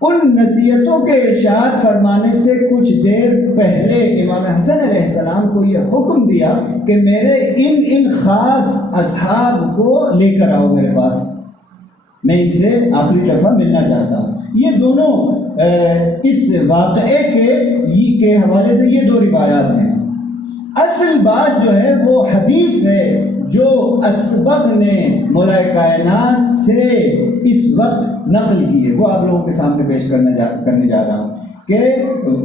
ان نصیحتوں کے ارشاد فرمانے سے کچھ دیر پہلے امام حسن علیہ السلام کو یہ حکم دیا کہ میرے ان خاص اصحاب کو لے کر آؤ میرے پاس، میں ان سے آخری دفعہ ملنا چاہتا ہوں۔ یہ دونوں اس واقعے کے حوالے سے یہ دو روایات ہیں۔ اصل بات جو ہے وہ حدیث ہے جو اسبغ نے مولا کائنات سے اس وقت نقل کی ہے، وہ آپ لوگوں کے سامنے پیش کرنے جا رہا ہوں کہ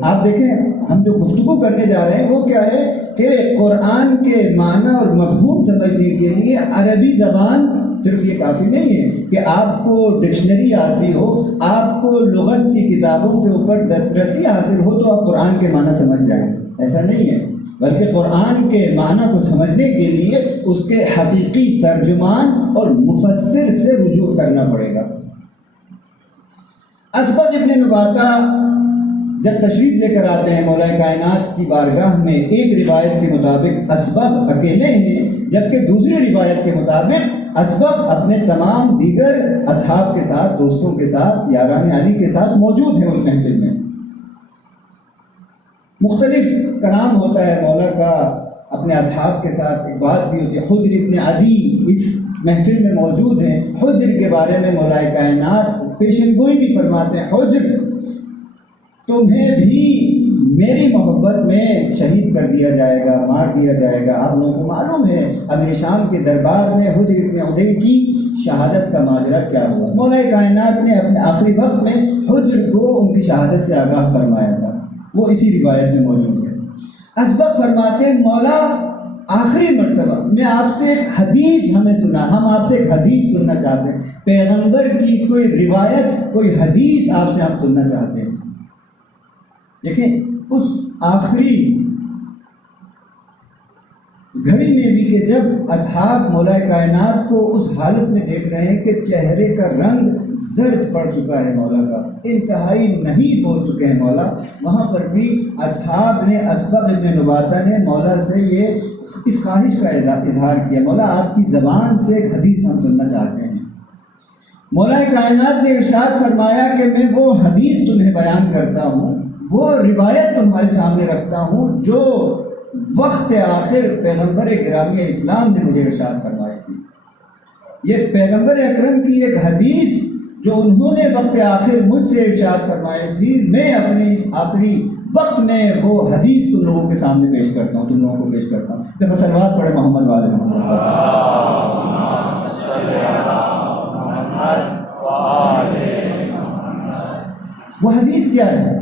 آپ دیکھیں ہم جو گفتگو کرنے جا رہے ہیں وہ کیا ہے کہ قرآن کے معنی اور مفہوم سمجھنے کے لیے عربی زبان صرف یہ کافی نہیں ہے کہ آپ کو ڈکشنری آتی ہو، آپ کو لغت کی کتابوں کے اوپر دسترسی حاصل ہو تو آپ قرآن کے معنی سمجھ جائیں، ایسا نہیں ہے، بلکہ قرآن کے معنی کو سمجھنے کے لیے اس کے حقیقی ترجمان اور مفسر سے رجوع کرنا پڑے گا۔ اسبغ ابن نباتہ جب تشریف لے کر آتے ہیں مولا کائنات کی بارگاہ میں، ایک روایت کے مطابق اسبغ اکیلے ہیں، جبکہ دوسری روایت کے مطابق اسبغ اپنے تمام دیگر اصحاب کے ساتھ، دوستوں کے ساتھ، یاران علی کے ساتھ موجود ہیں اس محفل میں۔ مختلف کلام ہوتا ہے مولا کا اپنے اصحاب کے ساتھ، ایک بات بھی ہوتی ہے۔ حجر ابن عدی اس محفل میں موجود ہیں، حجر کے بارے میں مولا کائنات پیشن گوئی بھی فرماتے ہیں، حجر تمہیں بھی میری محبت میں شہید کر دیا جائے گا، مار دیا جائے گا۔ آپ لوگوں کو معلوم ہے امیر شام کے دربار میں حجر ابن عدی کی شہادت کا ماجرا کیا ہوا۔ مولا کائنات نے اپنے آخری وقت میں حجر کو ان کی شہادت سے آگاہ فرمایا تھا، وہ اسی روایت میں موجود ہے۔ اسبغ فرماتے ہیں مولا آخری مرتبہ میں آپ سے ایک حدیث ہم آپ سے ایک حدیث سننا چاہتے ہیں، پیغمبر کی کوئی روایت، کوئی حدیث آپ سے ہم سننا چاہتے ہیں۔ دیکھیں اس آخری گھڑی میں بھی کہ جب اصحاب مولا کائنات کو اس حالت میں دیکھ رہے ہیں کہ چہرے کا رنگ زرد پڑ چکا ہے، مولا کا انتہائی نحیف ہو چکے ہیں مولا، وہاں پر بھی اصحاب نے، اسبغ ابن نباتہ نے مولا سے یہ اس خواہش کا اظہار کیا، مولا آپ کی زبان سے ایک حدیث ہم سننا چاہتے ہیں۔ مولا کائنات نے ارشاد فرمایا کہ میں وہ حدیث تمہیں بیان کرتا ہوں وہ روایت تمہارے سامنے رکھتا ہوں جو وقت آخر پیغمبر گرامی اسلام نے مجھے ارشاد فرمائی تھی۔ یہ پیغمبر اکرم کی ایک حدیث جو انہوں نے وقت آخر مجھ سے ارشاد فرمائی تھی، میں اپنے اس آخری وقت میں وہ حدیث تم لوگوں کے سامنے پیش کرتا ہوں، تم لوگوں کو پیش کرتا ہوں۔ دیکھو صلوات پڑھے محمد والے محمد۔ وہ حدیث کیا ہے؟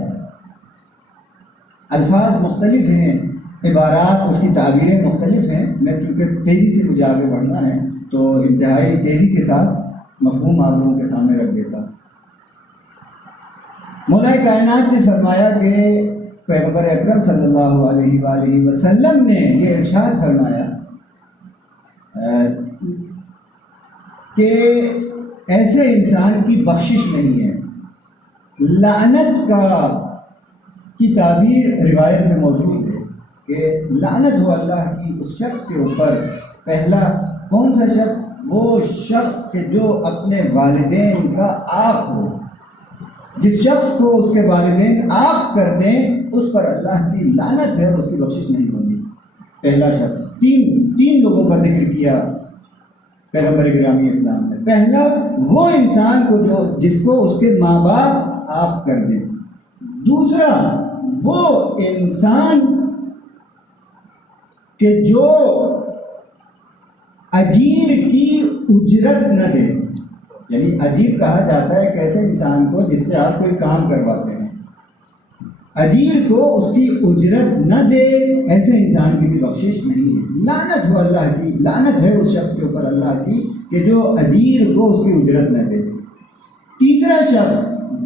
الفاظ مختلف ہیں، عبارات اس کی تعبیریں مختلف ہیں، میں چونکہ تیزی سے مجھے آگے بڑھنا ہے تو انتہائی تیزی کے ساتھ مفہوم آپ لوگوں کے سامنے رکھ دیتا ہوں۔ مولا کائنات نے فرمایا کہ پیغمبر اکرم صلی اللہ علیہ وآلہ وسلم نے یہ ارشاد فرمایا کہ ایسے انسان کی بخشش نہیں ہے۔ لعنت کی تعبیر روایت میں موجود ہے کہ لعنت ہو اللہ کی اس شخص کے اوپر۔ پہلا کون سا شخص؟ وہ شخص کہ جو اپنے والدین کا آق ہو۔ جس شخص کو اس کے والدین آق کر دیں اس پر اللہ کی لعنت ہے اور اس کی بخشش نہیں ہوگی۔ پہلا شخص، تین لوگوں کا ذکر کیا پیغمبر گرامی اسلام نے۔ پہلا وہ انسان کو جس کو اس کے ماں باپ آق کر دیں۔ دوسرا وہ انسان کہ جو اجیر کی اجرت نہ دے، یعنی اجیر کہا جاتا ہے ایک ایسے انسان کو جس سے آپ کوئی کام کرواتے ہیں، اجیر کو اس کی اجرت نہ دے، ایسے انسان کی بھی بخشش نہیں ہے۔ لعنت ہو اللہ کی، لعنت ہے اس شخص کے اوپر اللہ کی کہ جو اجیر کو اس کی اجرت نہ دے۔ تیسرا شخص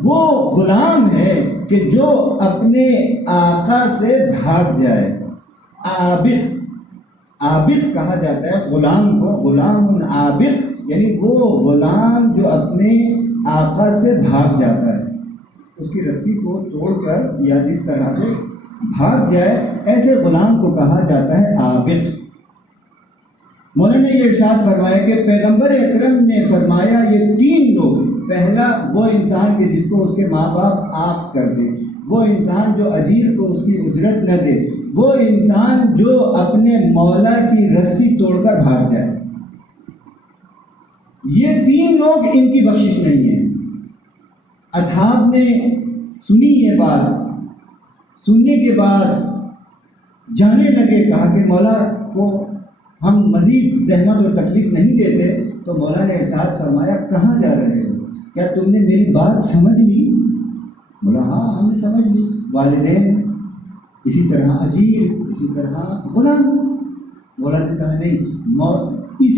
وہ غلام ہے کہ جو اپنے آقا سے بھاگ جائے۔ عابد کہا جاتا ہے غلام کو، غلام عابد، یعنی وہ غلام جو اپنے آقا سے بھاگ جاتا ہے، اس کی رسی کو توڑ کر یا جس طرح سے بھاگ جائے، ایسے غلام کو کہا جاتا ہے عابد۔ مولانا نے یہ ارشاد فرمایا کہ پیغمبر اکرم نے فرمایا یہ تین لوگ، پہلا وہ انسان کہ جس کو اس کے ماں باپ آق کر دے، وہ انسان جو اجیر کو اس کی اجرت نہ دے، وہ انسان جو اپنے مولا کی رسی توڑ کر بھاگ جائے، یہ تین لوگ، ان کی بخشش نہیں ہے۔ اصحاب نے سنی یہ بات، سننے کے بعد جانے لگے، کہا کہ مولا کو ہم مزید زحمت اور تکلیف نہیں دیتے، تو مولا نے ارشاد فرمایا کہاں جا رہے ہو؟ کیا تم نے میری بات سمجھ لی؟ بولا ہاں ہم نے سمجھ لی، والدین، اسی طرح اجیر، اسی طرح غلام۔ مولا نے کہا نہیں، اس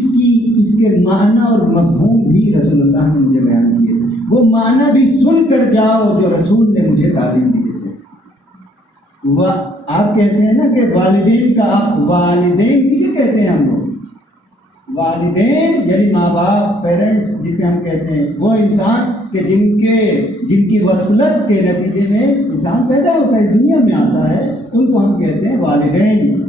کے معنی اور مفہوم بھی رسول اللہ نے مجھے بیان کیے تھے، وہ معنی بھی سن کر جاؤ جو رسول نے مجھے تعلیم دیے تھے۔ آپ کہتے ہیں نا کہ والدین کا آپ، والدین کسے کہتے ہیں ہم لوگ؟ والدین یعنی ماں باپ، پیرنٹس جسے ہم کہتے ہیں، وہ انسان کہ جن کی وصلت کے نتیجے میں انسان پیدا ہوتا ہے، اس دنیا میں آتا ہے، ان کو ہم کہتے ہیں والدین۔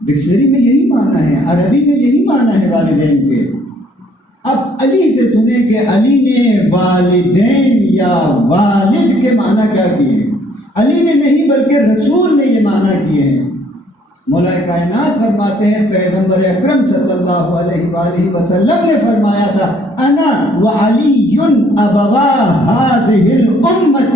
ڈکشنری میں یہی معنی ہے، عربی میں یہی معنی ہے والدین کے۔ اب علی سے سنیں کہ علی نے والدین یا والد کے معنی کیا کیے؟ علی نے نہیں بلکہ رسول نے یہ معنی کیے ہیں۔ مولا کائنات فرماتے ہیں پیغمبر اکرم صلی اللہ علیہ وآلہ وسلم نے فرمایا تھا انا وعلی ابوا هذه الامت،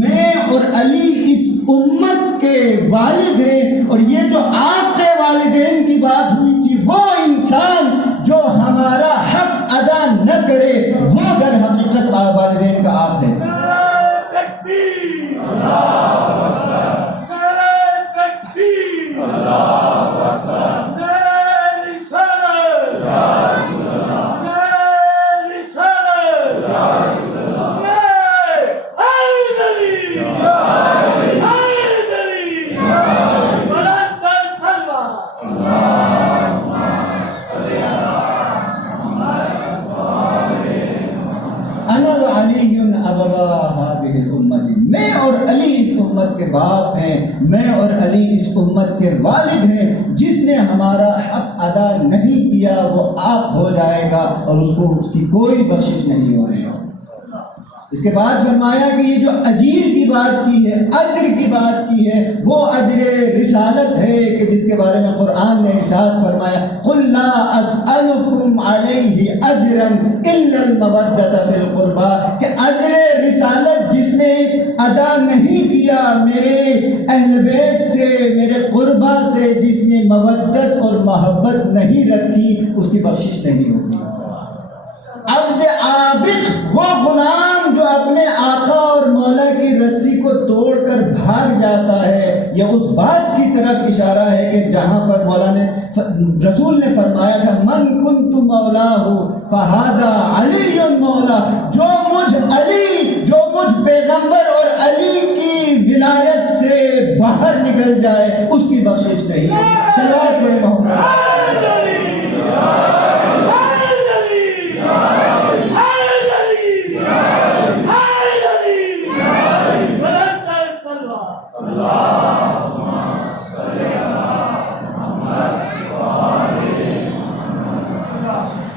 میں اور علی اس امت کے والد ہیں۔ اور یہ جو آپ کے والدین کی بات ہوئی تھی، وہ انسان جو ہمارا حق ادا نہ کرے وہ در حقیقت والدین کا آپ ہے۔ میں اور علی اس امت کے باپ ہیں، میں اور علی اس امت کے والد ہیں۔ جس نے ہمارا حق ادا نہیں کیا وہ آپ ہو جائے گا اور اس کی کوئی بخشش نہیں ہوگی۔ اس کے بعد فرمایا کہ یہ جو اجیر کی بات کی ہے، اجر کی بات کی ہے، وہ اجر رسالت ہے کہ جس کے بارے میں قرآن نے ارشاد فرمایا قُلْ لَا أَسْأَلُكُمْ عَلَيْهِ أَجْرًا إِلَّا الْمَوَدَّةَ فِي الْقُرْبَى، کہ اجر رسالت جس نے ادا نہیں کیا میرے اہل بیت سے، میرے قربا سے، جس نے مودت اور محبت نہیں رکھی، اس کی بخشش نہیں ہوگی۔ عبد عابد وہ غلام جو اپنے آقا اور مولا کی رسی کو توڑ کر بھاگ جاتا ہے، یہ اس بات کی طرف اشارہ ہے کہ جہاں پر مولا نے رسول نے فرمایا تھا من کنت مولاہ فہذا علی مولا، جو مجھ پیغمبر اور علی کی ولایت سے باہر نکل جائے اس کی بخشش نہیں ہے۔ صلوات پڑھیں محمد۔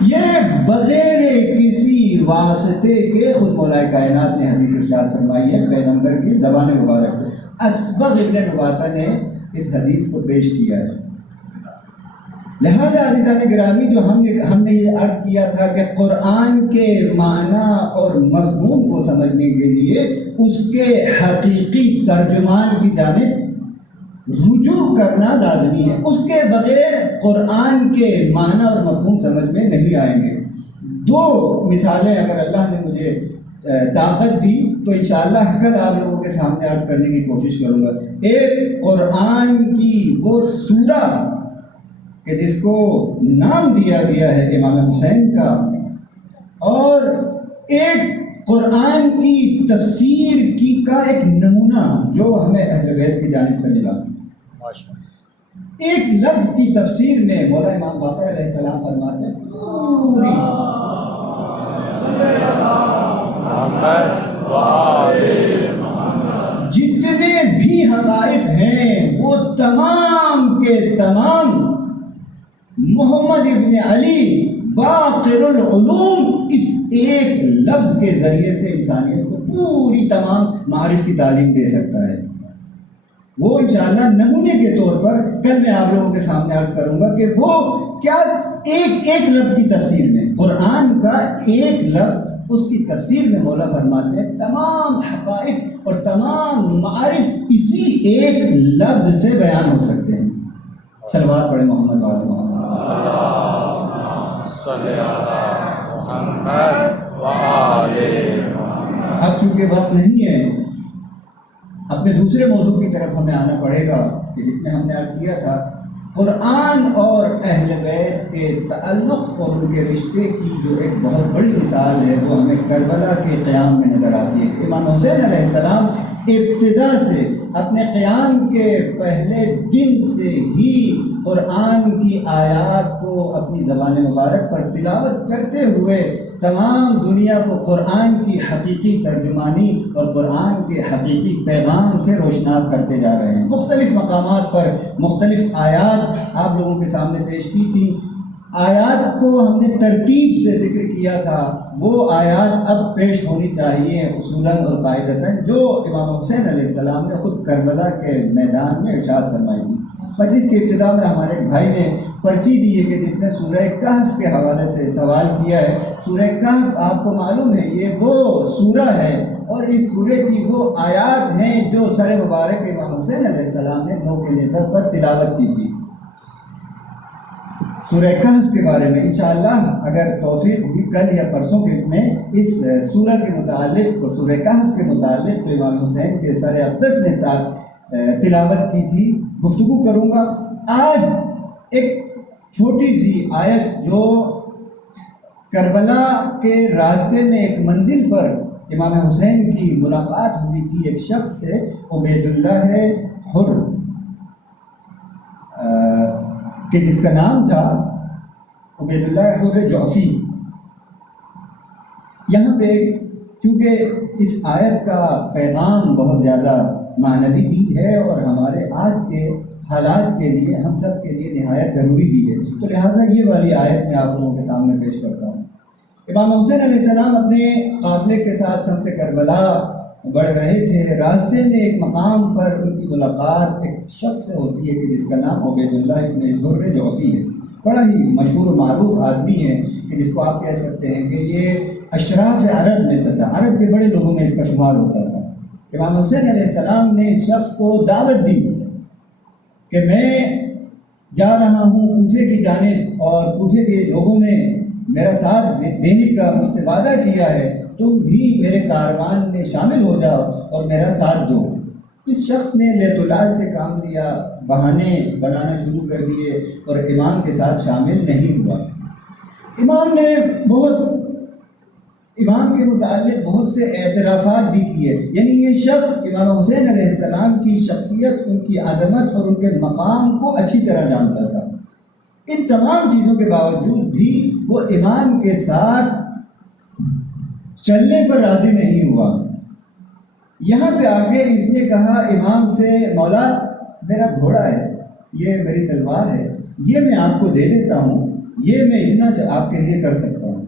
یہ بغیر کسی واسطے کے خود مولا کائنات نے حدیث ارشاد فرمائی ہے پیغمبر کی زبان مبارک سے۔ اسبغ ابن نباتہ نے اس حدیث کو پیش کیا ہے۔ لہذا عزیزان گرامی، جو ہم نے یہ عرض کیا تھا کہ قرآن کے معنی اور مفہوم کو سمجھنے کے لیے اس کے حقیقی ترجمان کی جانب رجوع کرنا لازمی ہے، اس کے بغیر قرآن کے معنی اور مفہوم سمجھ میں نہیں آئیں گے۔ دو مثالیں اگر اللہ نے مجھے طاقت دی تو انشاءاللہ کل آپ لوگوں کے سامنے عرض کرنے کی کوشش کروں گا۔ ایک قرآن کی وہ سورہ کہ جس کو نام دیا گیا ہے امام حسین کا، اور ایک قرآن کی تفسیر کا ایک نمونہ جو ہمیں اہل بیت کی جانب سے ملا۔ ایک لفظ کی تفسیر میں مولا امام باقر علیہ السلام فرماتے ہیں پوری جتنے بھی حقائق ہیں وہ تمام کے تمام محمد ابن علی باقر العلوم اس ایک لفظ کے ذریعے سے انسانیت کو پوری تمام معارف کی تعلیم دے سکتا ہے۔ وہ انشاءاللہ نمونے کے طور پر کل میں آپ لوگوں کے سامنے عرض کروں گا کہ وہ کیا ایک لفظ کی تفسیر میں، قرآن کا ایک لفظ اس کی تفسیر میں مولا فرماتے ہیں تمام حقائق اور تمام معارف اسی ایک لفظ سے بیان ہو سکتے ہیں۔ صلوات پڑھیں محمد وعلی محمد۔ اب چونکہ وقت نہیں ہے، اپنے دوسرے موضوع کی طرف ہمیں آنا پڑے گا کہ جس میں ہم نے عرض کیا تھا قرآن اور اہل بیت کے تعلق اور ان کے رشتے کی جو ایک بہت بڑی مثال ہے وہ ہمیں کربلا کے قیام میں نظر آتی ہے کہ امام حسین علیہ السلام ابتدا سے اپنے قیام کے پہلے دن سے ہی قرآن کی آیات کو اپنی زبان مبارک پر تلاوت کرتے ہوئے تمام دنیا کو قرآن کی حقیقی ترجمانی اور قرآن کے حقیقی پیغام سے روشناس کرتے جا رہے ہیں۔ مختلف مقامات پر مختلف آیات آپ لوگوں کے سامنے پیش کی تھیں۔ آیات کو ہم نے ترتیب سے ذکر کیا تھا، وہ آیات اب پیش ہونی چاہیے اصولاً اور قاعدتاً جو امام حسین علیہ السلام نے خود کربلا کے میدان میں ارشاد فرمائی تھی۔ مجلس کی ابتدا میں ہمارے بھائی نے پرچی دی ہے کہ جس نے سورہ کہف کے حوالے سے سوال کیا ہے۔ سورہ کہف آپ کو معلوم ہے یہ وہ سورہ ہے اور اس سورہ کی وہ آیات ہیں جو سر مبارک امام حسین علیہ السلام نے نو کے نیزہ پر تلاوت کی تھی۔ سورہ کہف کے بارے میں انشاءاللہ اگر توفیق ہوئی کل یا پرسوں کے میں اس سورہ کے متعلق اور سورہ کہف کے متعلق جو امام حسین کے سر اقدس نے تلاوت کی تھی گفتگو کروں گا۔ آج ایک چھوٹی سی آیت جو کربلا کے راستے میں ایک منزل پر امام حسین کی ملاقات ہوئی تھی ایک شخص سے، عبید اللہ حر کہ جس کا نام تھا عبید اللہ حر جعفی۔ یہاں پہ چونکہ اس آیت کا پیغام بہت زیادہ معنوی بھی ہے اور ہمارے آج کے حالات کے لیے ہم سب کے لیے نہایت ضروری بھی ہے، تو لہٰذا یہ والی آیت میں آپ لوگوں کے سامنے پیش کرتا ہوں۔ امام حسین علیہ السلام اپنے قافلے کے ساتھ سمت کربلا بڑھ رہے تھے. راستے میں ایک مقام پر ان کی ملاقات ایک شخص سے ہوتی ہے کہ جس کا نام عبید اللہ ابن حر جوفی ہے. بڑا ہی مشہور و معروف آدمی ہے کہ جس کو آپ کہہ سکتے ہیں کہ یہ اشراف عرب میں سے تھا، عرب کے بڑے لوگوں میں اس کا شمار ہوتا تھا. امام حسین علیہ السلام نے اس شخص کو دعوت دی کہ میں جا رہا ہوں کوفے کی جانب، اور کوفے کے لوگوں نے میرا ساتھ دینے کا مجھ سے وعدہ کیا ہے، تم بھی میرے کاروان میں شامل ہو جاؤ اور میرا ساتھ دو. اس شخص نے لیت العال سے کام لیا، بہانے بنانا شروع کر دیے اور امام کے ساتھ شامل نہیں ہوا. امام نے امام کے متعلق بہت سے اعترافات بھی کیے. یعنی یہ شخص امام حسین علیہ السلام کی شخصیت، ان کی عظمت اور ان کے مقام کو اچھی طرح جانتا تھا. ان تمام چیزوں کے باوجود بھی وہ امام کے ساتھ چلنے پر راضی نہیں ہوا. یہاں پہ آ کے اس نے کہا امام سے، مولا میرا گھوڑا ہے، یہ میری تلوار ہے، یہ میں آپ کو دے دیتا ہوں، یہ میں اتنا آپ کے لیے کر سکتا ہوں.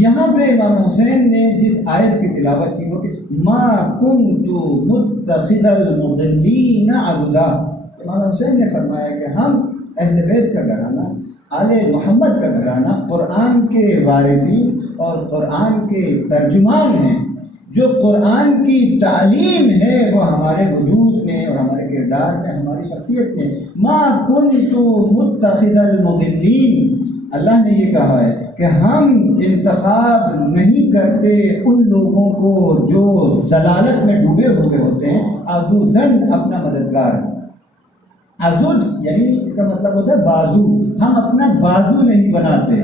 یہاں پہ امام حسین نے جس آیت کی تلاوت کی وہ کہ ما کنت متخذ المضلین عضدا. امام حسین نے فرمایا کہ ہم اہل بیت کا گھرانہ، آل محمد کا گھرانہ، قرآن کے وارثین اور قرآن کے ترجمان ہیں. جو قرآن کی تعلیم ہے وہ ہمارے وجود میں اور ہمارے کردار میں، ہماری شخصیت میں. ما کنت متخذ المضلین، اللہ نے یہ کہا ہے کہ ہم انتخاب نہیں کرتے ان لوگوں کو جو ضلالت میں ڈوبے ہوئے ہوتے ہیں، عضداً اپنا مددگار. عضد یعنی اس کا مطلب ہوتا ہے بازو. ہم اپنا بازو نہیں بناتے.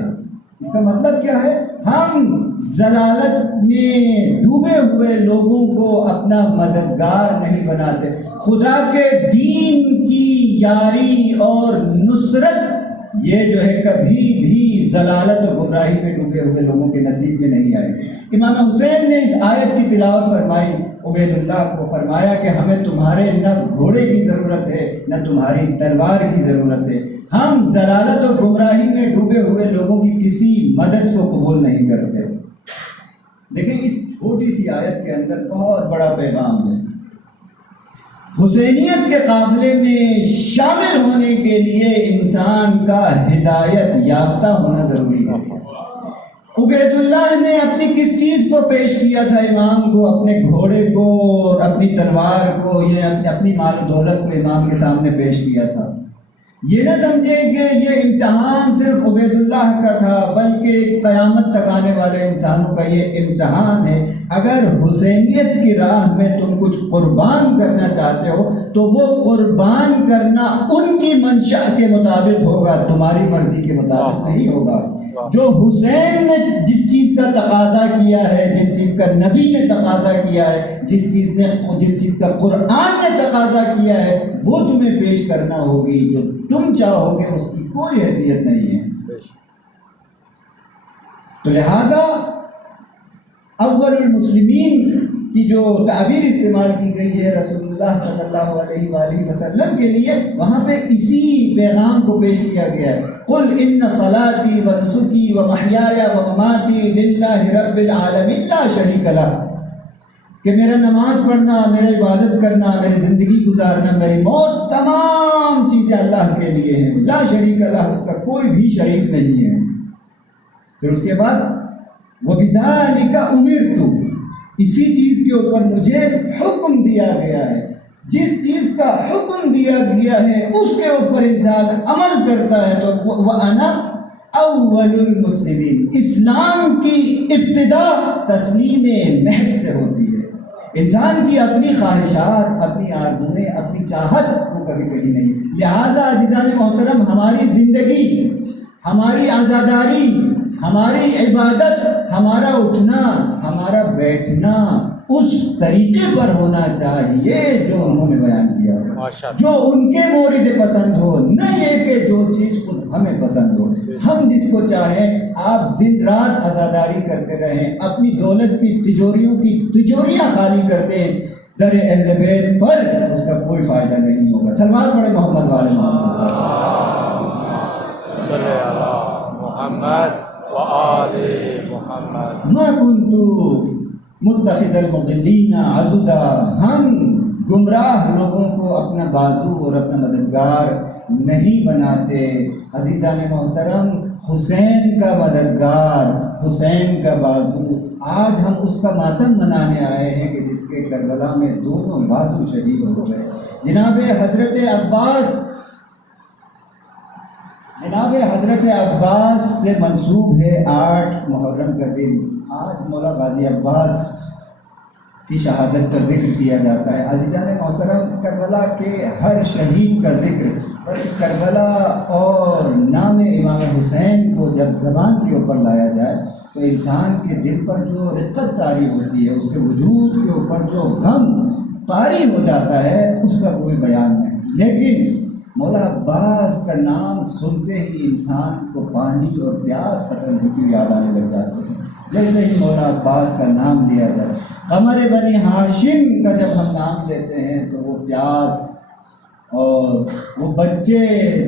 اس کا مطلب کیا ہے؟ ہم ضلالت میں ڈوبے ہوئے لوگوں کو اپنا مددگار نہیں بناتے. خدا کے دین کی یاری اور نصرت یہ جو ہے کبھی بھی ضلالت و گمراہی میں ڈوبے ہوئے لوگوں کے نصیب میں نہیں آئے. امام حسین نے اس آیت کی تلاوت فرمائی. عبید اللہ کو فرمایا کہ ہمیں تمہارے نہ گھوڑے کی ضرورت ہے نہ تمہاری تلوار کی ضرورت ہے. ہم ضلالت و گمراہی میں ڈوبے ہوئے لوگوں کی کسی مدد کو قبول نہیں کرتے. دیکھیں اس چھوٹی سی آیت کے اندر بہت بڑا پیغام ہے. حسینیت کے قافلے میں شامل ہونے کے لیے انسان کا ہدایت یافتہ ہونا ضروری ہے. عبید اللہ نے اپنی کس چیز کو پیش کیا تھا امام کو؟ اپنے گھوڑے کو اور اپنی تلوار کو، یا اپنی مال و دولت کو امام کے سامنے پیش کیا تھا. یہ نہ سمجھیں کہ یہ امتحان صرف عبید اللہ کا تھا، بلکہ قیامت تک آنے والے انسانوں کا یہ امتحان ہے. اگر حسینیت کی راہ میں تم کچھ قربان کرنا چاہتے ہو تو وہ قربان کرنا ان کی منشا کے مطابق ہوگا، تمہاری مرضی کے مطابق نہیں ہوگا. جو حسین نے جس چیز کا تقاضا کیا ہے، جس چیز کا نبی نے تقاضا کیا ہے، جس چیز کا قرآن نے تقاضا کیا ہے، وہ تمہیں پیش کرنا ہوگی. جو تم چاہو گے اس کی کوئی حیثیت نہیں ہے. تو لہذا اول المسلمین کی جو تعبیر استعمال کی گئی ہے رسول اللہ صلی اللہ علیہ وآلہ وسلم کے لیے، وہاں پہ اسی پیغام کو پیش کیا گیا ہے. قل ان صلاتی و نسکی و محیای و مماتی للہ رب العالمین لا شریک لہ، کہ میرا نماز پڑھنا، میرا عبادت کرنا، میری زندگی گزارنا، میری موت، تمام چیزیں اللہ کے لیے ہیں. لا شریک لہ، اس کا کوئی بھی شریک نہیں ہے. پھر اس کے بعد وَبِذَلِكَ أُمِرْتُ، اسی چیز کے اوپر مجھے حکم دیا گیا ہے. جس چیز کا حکم دیا گیا ہے اس کے اوپر انسان عمل کرتا ہے تو وَأَنَا أَوَّلُ الْمُسْلِمِينَ. اسلام کی ابتدا تسلیم محض سے ہوتی ہے. انسان کی اپنی خواہشات، اپنی آرزویں، اپنی چاہت وہ کبھی کہیں نہیں. لہٰذا عزیزان محترم، ہماری زندگی، ہماری آزاداری، ہماری عبادت، ہمارا اٹھنا، ہمارا بیٹھنا اس طریقے پر ہونا چاہیے جو انہوں نے بیان کیا ہو، جو ان کے مورد پسند ہو، نہ یہ کہ جو چیز خود ہمیں پسند ہو. ہم جس کو چاہیں، آپ دن رات عزاداری کرتے رہیں، اپنی دولت کی تجوریوں کی تجوریاں خالی کرتے ہیں، در اہل بیت پر اس کا کوئی فائدہ نہیں ہوگا. صلوات پڑھیں محمد والے محمد. وآل محمد ما کنتو متخذ المضلین عضدا، ہم گمراہ لوگوں کو اپنا بازو اور اپنا مددگار نہیں بناتے۔ عزیزان محترم، حسین کا مددگار، حسین کا بازو، آج ہم اس کا ماتم منانے آئے ہیں کہ جس کے کربلا میں دونوں بازو شہید ہو گئے۔ جناب حضرت عباس سے منسوب ہے 8 محرم کا دن۔ آج مولا غازی عباس کی شہادت کا ذکر کیا جاتا ہے۔ عزیزان محترم، کربلا کے ہر شہید کا ذکر، بلکہ کربلا اور نام امام حسین کو جب زبان کے اوپر لایا جائے تو انسان کے دل پر جو رقت طاری ہوتی ہے، اس کے وجود کے اوپر جو غم طاری ہو جاتا ہے، اس کا کوئی بیان نہیں۔ لیکن مولا عباس کا نام سنتے ہی انسان کو پانی اور پیاس ختم ہوتی ہوئی یاد آنے لگ جاتی ہے۔ جیسے ہی مولا عباس کا نام لیا جائے، قمر بنی ہاشم کا جب ہم نام لیتے ہیں تو وہ پیاس اور وہ بچے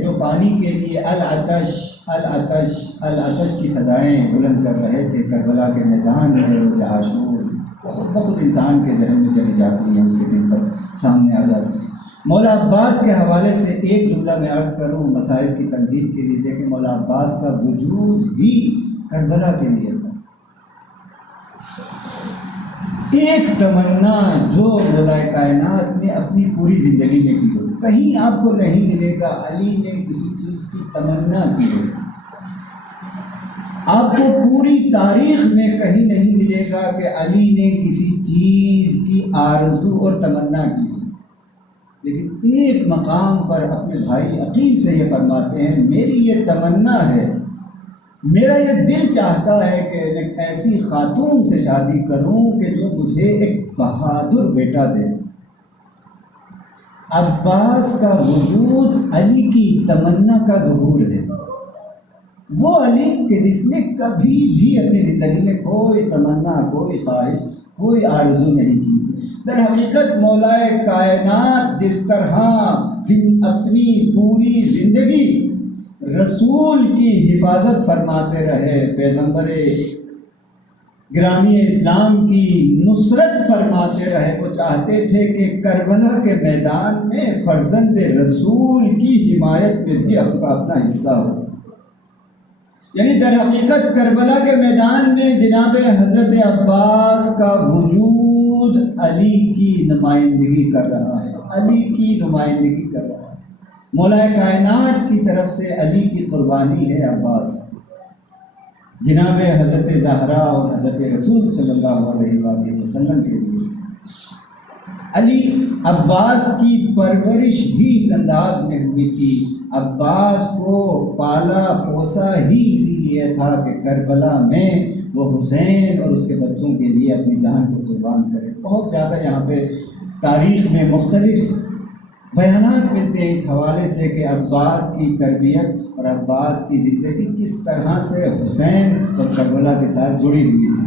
جو پانی کے لیے العطش العطش العطش کی صدائیں بلند کر رہے تھے کربلا کے میدان میں روز عاشور، بہت انسان کے ذہن میں چلی جاتی ہیں، اس کے دل پر سامنے آ جاتی ہیں۔ مولا عباس کے حوالے سے ایک جملہ میں عرض کروں مسائل کی تنقید کے لیے، دیکھیں مولا عباس کا وجود ہی کربلا کے لیے تھا۔ ایک تمنا جو مولا کائنات نے اپنی پوری زندگی میں کی ہو، کہیں آپ کو نہیں ملے گا علی نے کسی چیز کی تمنا کی ہو، آپ کو پوری تاریخ میں کہیں نہیں ملے گا کہ علی نے کسی چیز کی آرزو اور تمنا کی ہو۔ لیکن ایک مقام پر اپنے بھائی عقیل سے یہ فرماتے ہیں، میری یہ تمنا ہے، میرا یہ دل چاہتا ہے کہ ایک ایسی خاتون سے شادی کروں کہ جو مجھے ایک بہادر بیٹا دے۔ عباس کا وجود علی کی تمنا کا ظہور ہے، وہ علی کہ جس نے کبھی بھی اپنی زندگی میں کوئی تمنا، کوئی خواہش، کوئی آرزو نہیں کی تھی۔ در حقیقت مولا کائنات جس طرح اپنی پوری زندگی رسول کی حفاظت فرماتے رہے، پیغمبر گرامی اسلام کی نصرت فرماتے رہے، وہ چاہتے تھے کہ کربلا کے میدان میں فرزند رسول کی حمایت میں بھی آپ کا اپنا حصہ ہو۔ یعنی در حقیقت کربلا کے میدان میں جناب حضرت عباس کا وجود علی کی نمائندگی کر رہا ہے، علی کی نمائندگی کر رہا ہے۔ مولا کائنات کی طرف سے علی کی قربانی ہے عباس، جناب حضرت زہرا اور حضرت رسول صلی اللہ علیہ وآلہ وسلم کے لیے۔ علی عباس کی پرورش بھی اس انداز میں ہوئی تھی، عباس کو پالا پوسا ہی اسی لیے تھا کہ کربلا میں وہ حسین اور اس کے بچوں کے لیے اپنی جان کو قربان کرے۔ بہت زیادہ یہاں پہ تاریخ میں مختلف بیانات ملتے ہیں اس حوالے سے کہ عباس کی تربیت اور عباس کی زندگی کس طرح سے حسین اور کربلا کے ساتھ جڑی ہوئی تھی۔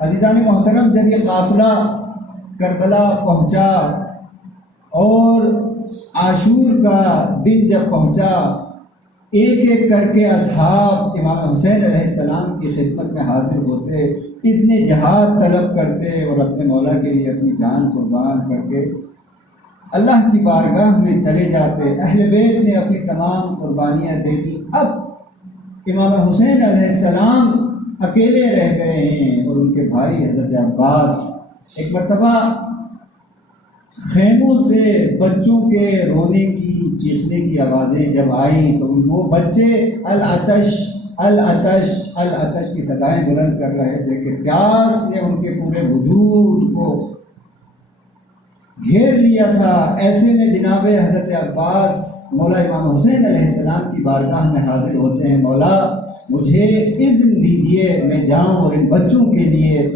عزیزان محترم، جب یہ قافلہ کربلا پہنچا اور عاشور کا دن جب پہنچا، ایک ایک کر کے اصحاب امام حسین علیہ السلام کی خدمت میں حاضر ہوتے، اذن جہاد طلب کرتے اور اپنے مولا کے لیے اپنی جان قربان کر کے اللہ کی بارگاہ میں چلے جاتے۔ اہل بیت نے اپنی تمام قربانیاں دے دی، اب امام حسین علیہ السلام اکیلے رہ گئے ہیں اور ان کے بھائی حضرت عباس۔ ایک مرتبہ خیموں سے بچوں کے رونے کی، چیخنے کی آوازیں جب آئیں تو وہ بچے العطش العطش العطش کی صدائیں بلند کر رہے تھے کہ پیاس نے ان کے پورے وجود کو گھیر لیا تھا۔ ایسے میں جناب حضرت عباس مولا امام حسین علیہ السلام کی بارگاہ میں حاضر ہوتے ہیں، مولا مجھے اذن دیجئے میں جاؤں اور ان بچوں کے لیے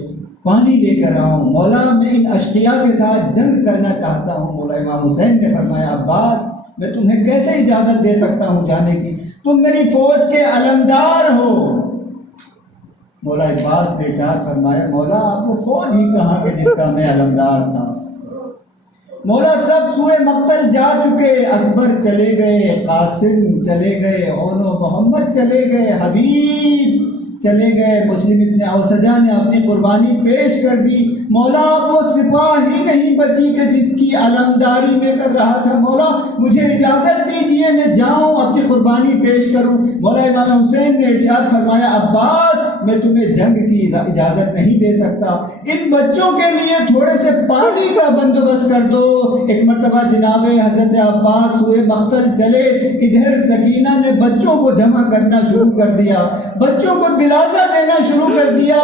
پانی لے کر آؤں، مولا میں ان اشقیاء کے ساتھ جنگ کرنا چاہتا ہوں۔ مولا امام حسین نے فرمایا، عباس میں تمہیں کیسے اجازت دے سکتا ہوں جانے کی، تم میری فوج کے علمدار ہو۔ مولا عباس نے ارشاد فرمایا، مولا آپ کو فوج ہی کہاں کہ جس کا میں علمدار تھا، مولا سب سوئے مقتل جا چکے، اکبر چلے گئے، قاسم چلے گئے، اون و محمد چلے گئے، حبیب چلے گئے۔ مسلم ابن اوسجہ نے اپنی قربانی پیش کر دی۔ مولا وہ سپاہی نہیں بچی کہ جس کی علمداری میں کر رہا تھا، مولا مجھے اجازت دیجیے میں جاؤں اپنی قربانی پیش کروں۔ مولا امام حسین نے ارشاد فرمایا عباس میں تمہیں جنگ کی اجازت نہیں دے سکتا، ان بچوں کے لیے تھوڑے سے پانی کا بندوبست کر دو۔ ایک مرتبہ جناب حضرت عباس ہوئے مقتل چلے، ادھر سکینہ نے بچوں کو جمع کرنا شروع کر دیا، بچوں کو دلاسا دینا شروع کر دیا،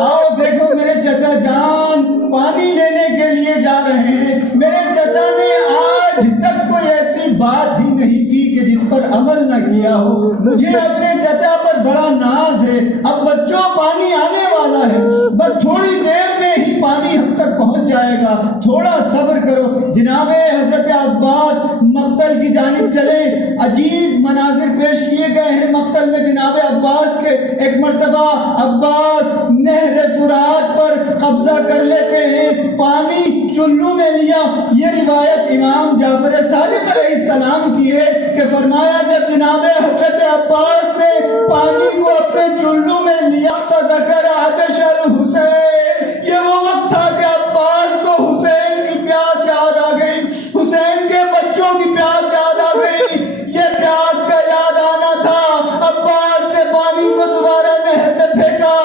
آؤ دیکھو میرے چچا جان پانی لینے کے لیے جا رہے ہیں۔ میرے چچا نے آج تک کوئی ایسی بات ہی نہیں کی کہ جس پر عمل نہ کیا ہو، مجھے اپنے چچا پر بڑا ناز ہے۔ اب بچوں پانی آنے والا ہے، بس تھوڑی دیر میں ہی پانی ہم تک پہنچ جائے گا، تھوڑا صبر کرو۔ جناب حضرت عباس مقتل کی جانب چلے، عجیب مناظر پیش کیے گئے ہیں مقتل میں جناب عباس کے۔ ایک مرتبہ عباس نہر فرات پر قبضہ کر لیتے ہیں، پانی چلو میں لیا۔ یہ روایت امام جعفر صادق علیہ السلام کی ہے کہ فرمایا جب جناب حضرت عباس نے پانی کو اپنے چلو میں لیا فذکر عطش الحسین، یہ وہ وقت تھا کہ عباس کو حسین کی پیاس یاد آ گئی، حسین کے بچوں کی پیاس یاد آ گئی۔ یہ پیاس کا یاد آنا تھا، عباس نے پانی کو دوبارہ نہر میں پھینکا،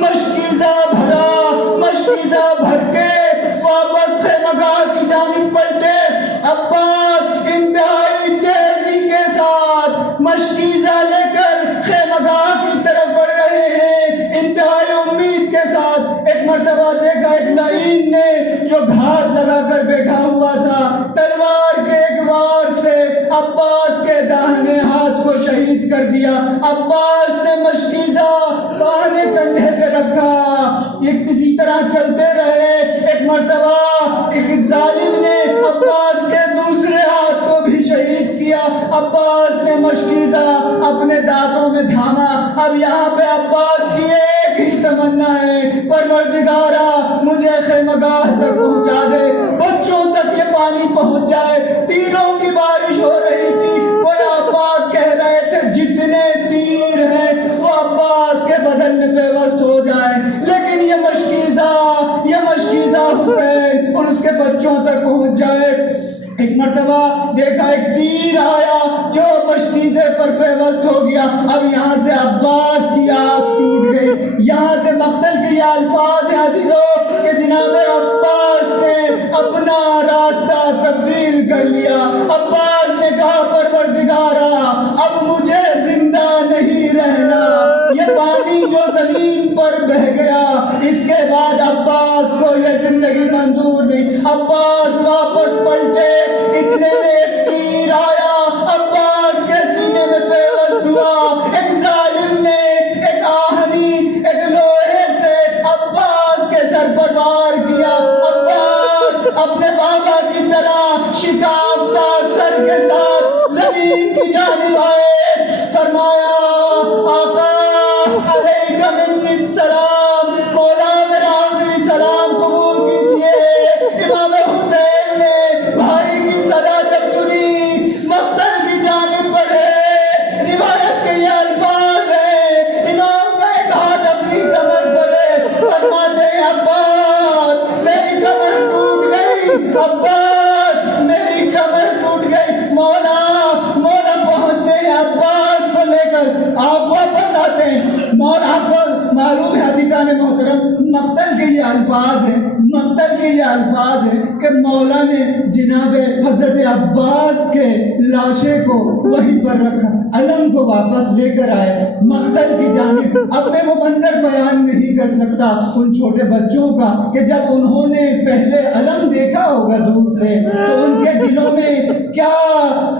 مشکیزہ بھرا، مشکیزہ بھر کے واپس خیمگاہ کی جانب پلٹے۔ عباس انتہائی تیزی کے ساتھ مشکیزہ لے کر خیمگاہ کی طرف بڑھ رہے ہیں، انتہائی امید کے ساتھ۔ ایک مرتبہ دیکھا ایک لعین نے جو گھات لگا کر بیٹھا ہوا تھا، تلوار کے ایک وار سے عباس کے داہنے ہاتھ کو شہید کر دیا۔ عباس نے مشکیزہ باہنے کندھے پہ رکھا، اسی طرح چلتے رہے۔ ایک مرتبہ ایک ظالم نے عباس کے دوسرے ہاتھ کو بھی شہید کیا۔ عباس نے مشکیزہ اپنے دانتوں میں تھاما۔ اب یہاں پہ عباس کی ایک ہی تمنا ہے، پروردگارا مجھے خیمگاہ تک پہنچا دے، بچوں تک یہ پانی پہنچ جائے۔ تیروں کی بارش ہو رہی تھی، وہ عباس کہہ رہے تھے جتنے تیر ہیں وہ عباس کے بدن میں پیوست ہو جائیں، لیکن یہ مشکیزہ حسین اور اس کے بچوں تک پہنچ جائے۔ ایک مرتبہ دیکھا ایک تیر آیا جو مشکیزے پر پیوست ہو گیا۔ اب یہاں سے عباس کی آس ٹوٹ گئی۔ یہاں سے مقتل کے یہ الفاظ ہیں عزیزو کہ جناب عباس نے اپنا راستہ تبدیل کر لیا۔ عباس نے کہا پروردگارا اب مجھے زندہ نہیں رہنا، یہ پانی جو زمین پر بہ گیا اس کے بعد عباس کو یہ زندگی منظور نہیں۔ عباس واپس پلٹے، اتنے میں ایک تیر آیا، عباس کے سینے میں پیوست ہوا۔ ایک ظالم نے ایک آہنی، ایک لوہے سے عباس کے سر پر وار کیا۔ عباس اپنے بابا کی طرح شکافتہ سر کے ساتھ زمین کی جانب آئے، فرمایا آقا علیک منی السلام، مولا میرا آخری سلام قبول کیجئے۔ امام حسین نے بھائی کی صدا جب سنی مقتل کی جانب بڑھے۔ روایت کے یہ الفاظ ہیں، امام کا ایک ہاتھ اپنی کمر پر ہے، فرماتے ہیں عباس میری کمر ٹوٹ گئی، عباس میری کمر ٹوٹ گئی۔ مولا پہنچتے ہیں عباس کو لے کر، آپ واپس آتے ہیں۔ مولا آپ کو معلوم ہے عزیزان محترم، مقتل کے یہ الفاظ ہیں کہ مولا نے جناب حضرت عباس کے لاشے کو وہیں پر رکھا، علم کو واپس لے کر آئے مقتل کی جانب۔ اب میں وہ منظر بیان نہیں کر سکتا ان چھوٹے بچوں کا کہ جب انہوں نے پہلے علم دیکھا ہوگا دور سے تو ان کے دلوں میں کیا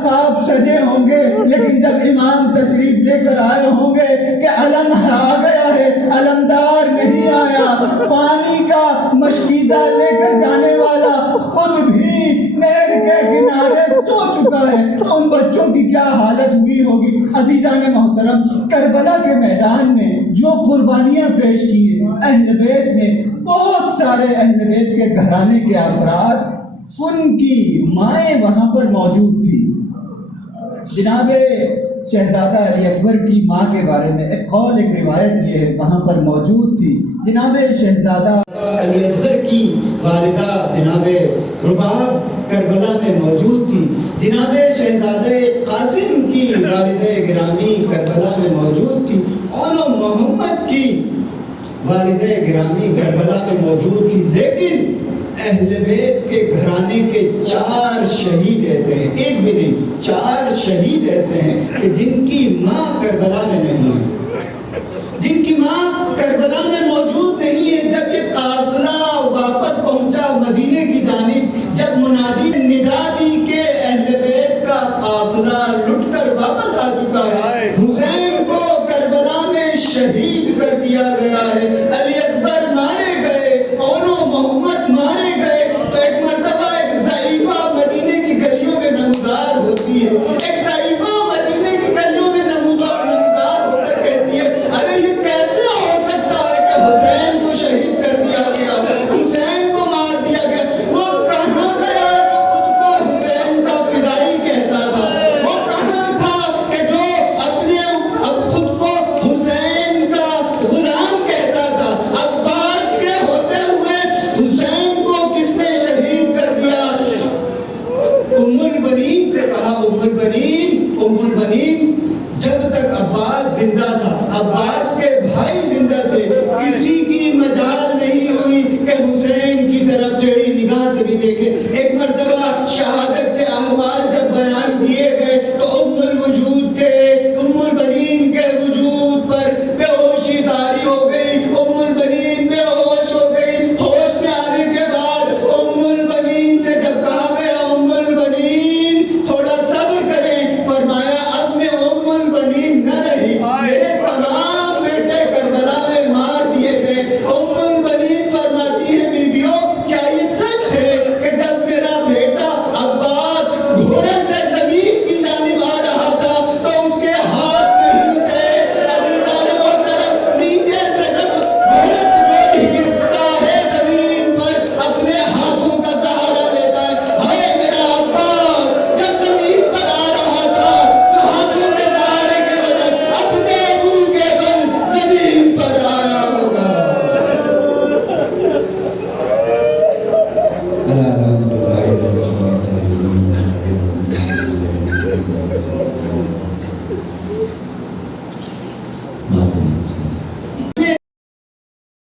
خواب سجے ہوں گے، لیکن جب امام تشریف لے کر آئے ہوں گے کہ علم آ گیا ہے، علمدار نہیں آیا، پانی کا مشکیزہ لے کر جانے والا خود بھی نہر کے کنارے سو چکا ہے، تو ان بچوں کی کیا حالت ہوئی ہوگی۔ عزیزان محترم، کربلا کے میدان میں جو قربانیاں پیش کی ہیں اہل بیت نے، بہت سارے اہل بیت کے گھرانے کے افراد، ان کی مائیں وہاں پر موجود تھی۔ جناب شہزادہ علی اکبر کی ماں کے بارے میں ایک قول، ایک روایت یہ ہے وہاں پر موجود تھی، جناب شہزادہ علی اصغر کی والدہ جناب رباب کربلا میں موجود تھی، جناب شہزادہ قاسم کی والدہ گرامی کربلا میں موجود تھی، اور محمد کی والدہ گرامی کربلا میں موجود تھی، لیکن اہل بیت کے گھرانے کے 4 شہید ایسے ہیں، ایک بھی نہیں 4 شہید ایسے ہیں کہ جن کی ماں کربلا میں نہیں ہے، جن کی ماں کربلا میں موجود نہیں ہے۔ جب یہ قافلہ واپس پہنچا مدینے کی جانب، جب منادی ندا دی کہ اہل بیت کا قافلہ لٹ کر واپس آ چکا ہے، حسین کو کربلا میں شہید کر دیا گیا ہے، علی اکبر مارے گئے، اونو محمد مارے گئے، تو ایک مرتبہ ایک ضعیفہ مدینے کی گلیوں میں نمودار ہوتی ہے، ایک ضعیفہ مدینے کی گلیوں میں نمودار ہو کر کہتی ہے ارے یہ کیسے ہو سکتا ہے کہ حسین کو شہید کر دیا گیا، حسین کو مار دیا گیا۔ وہ کہاں گیا جو خود کو حسین کا فدائی کہتا تھا، وہ کہاں تھا کہ جو اپنے خود کو حسین کا غلام کہتا تھا؟ عباس کے ہوتے ہوئے حسین کو کس نے شہید کر دیا؟ ام البنین سے کہا ام البنین جب تک عباس زندہ تھا، عباس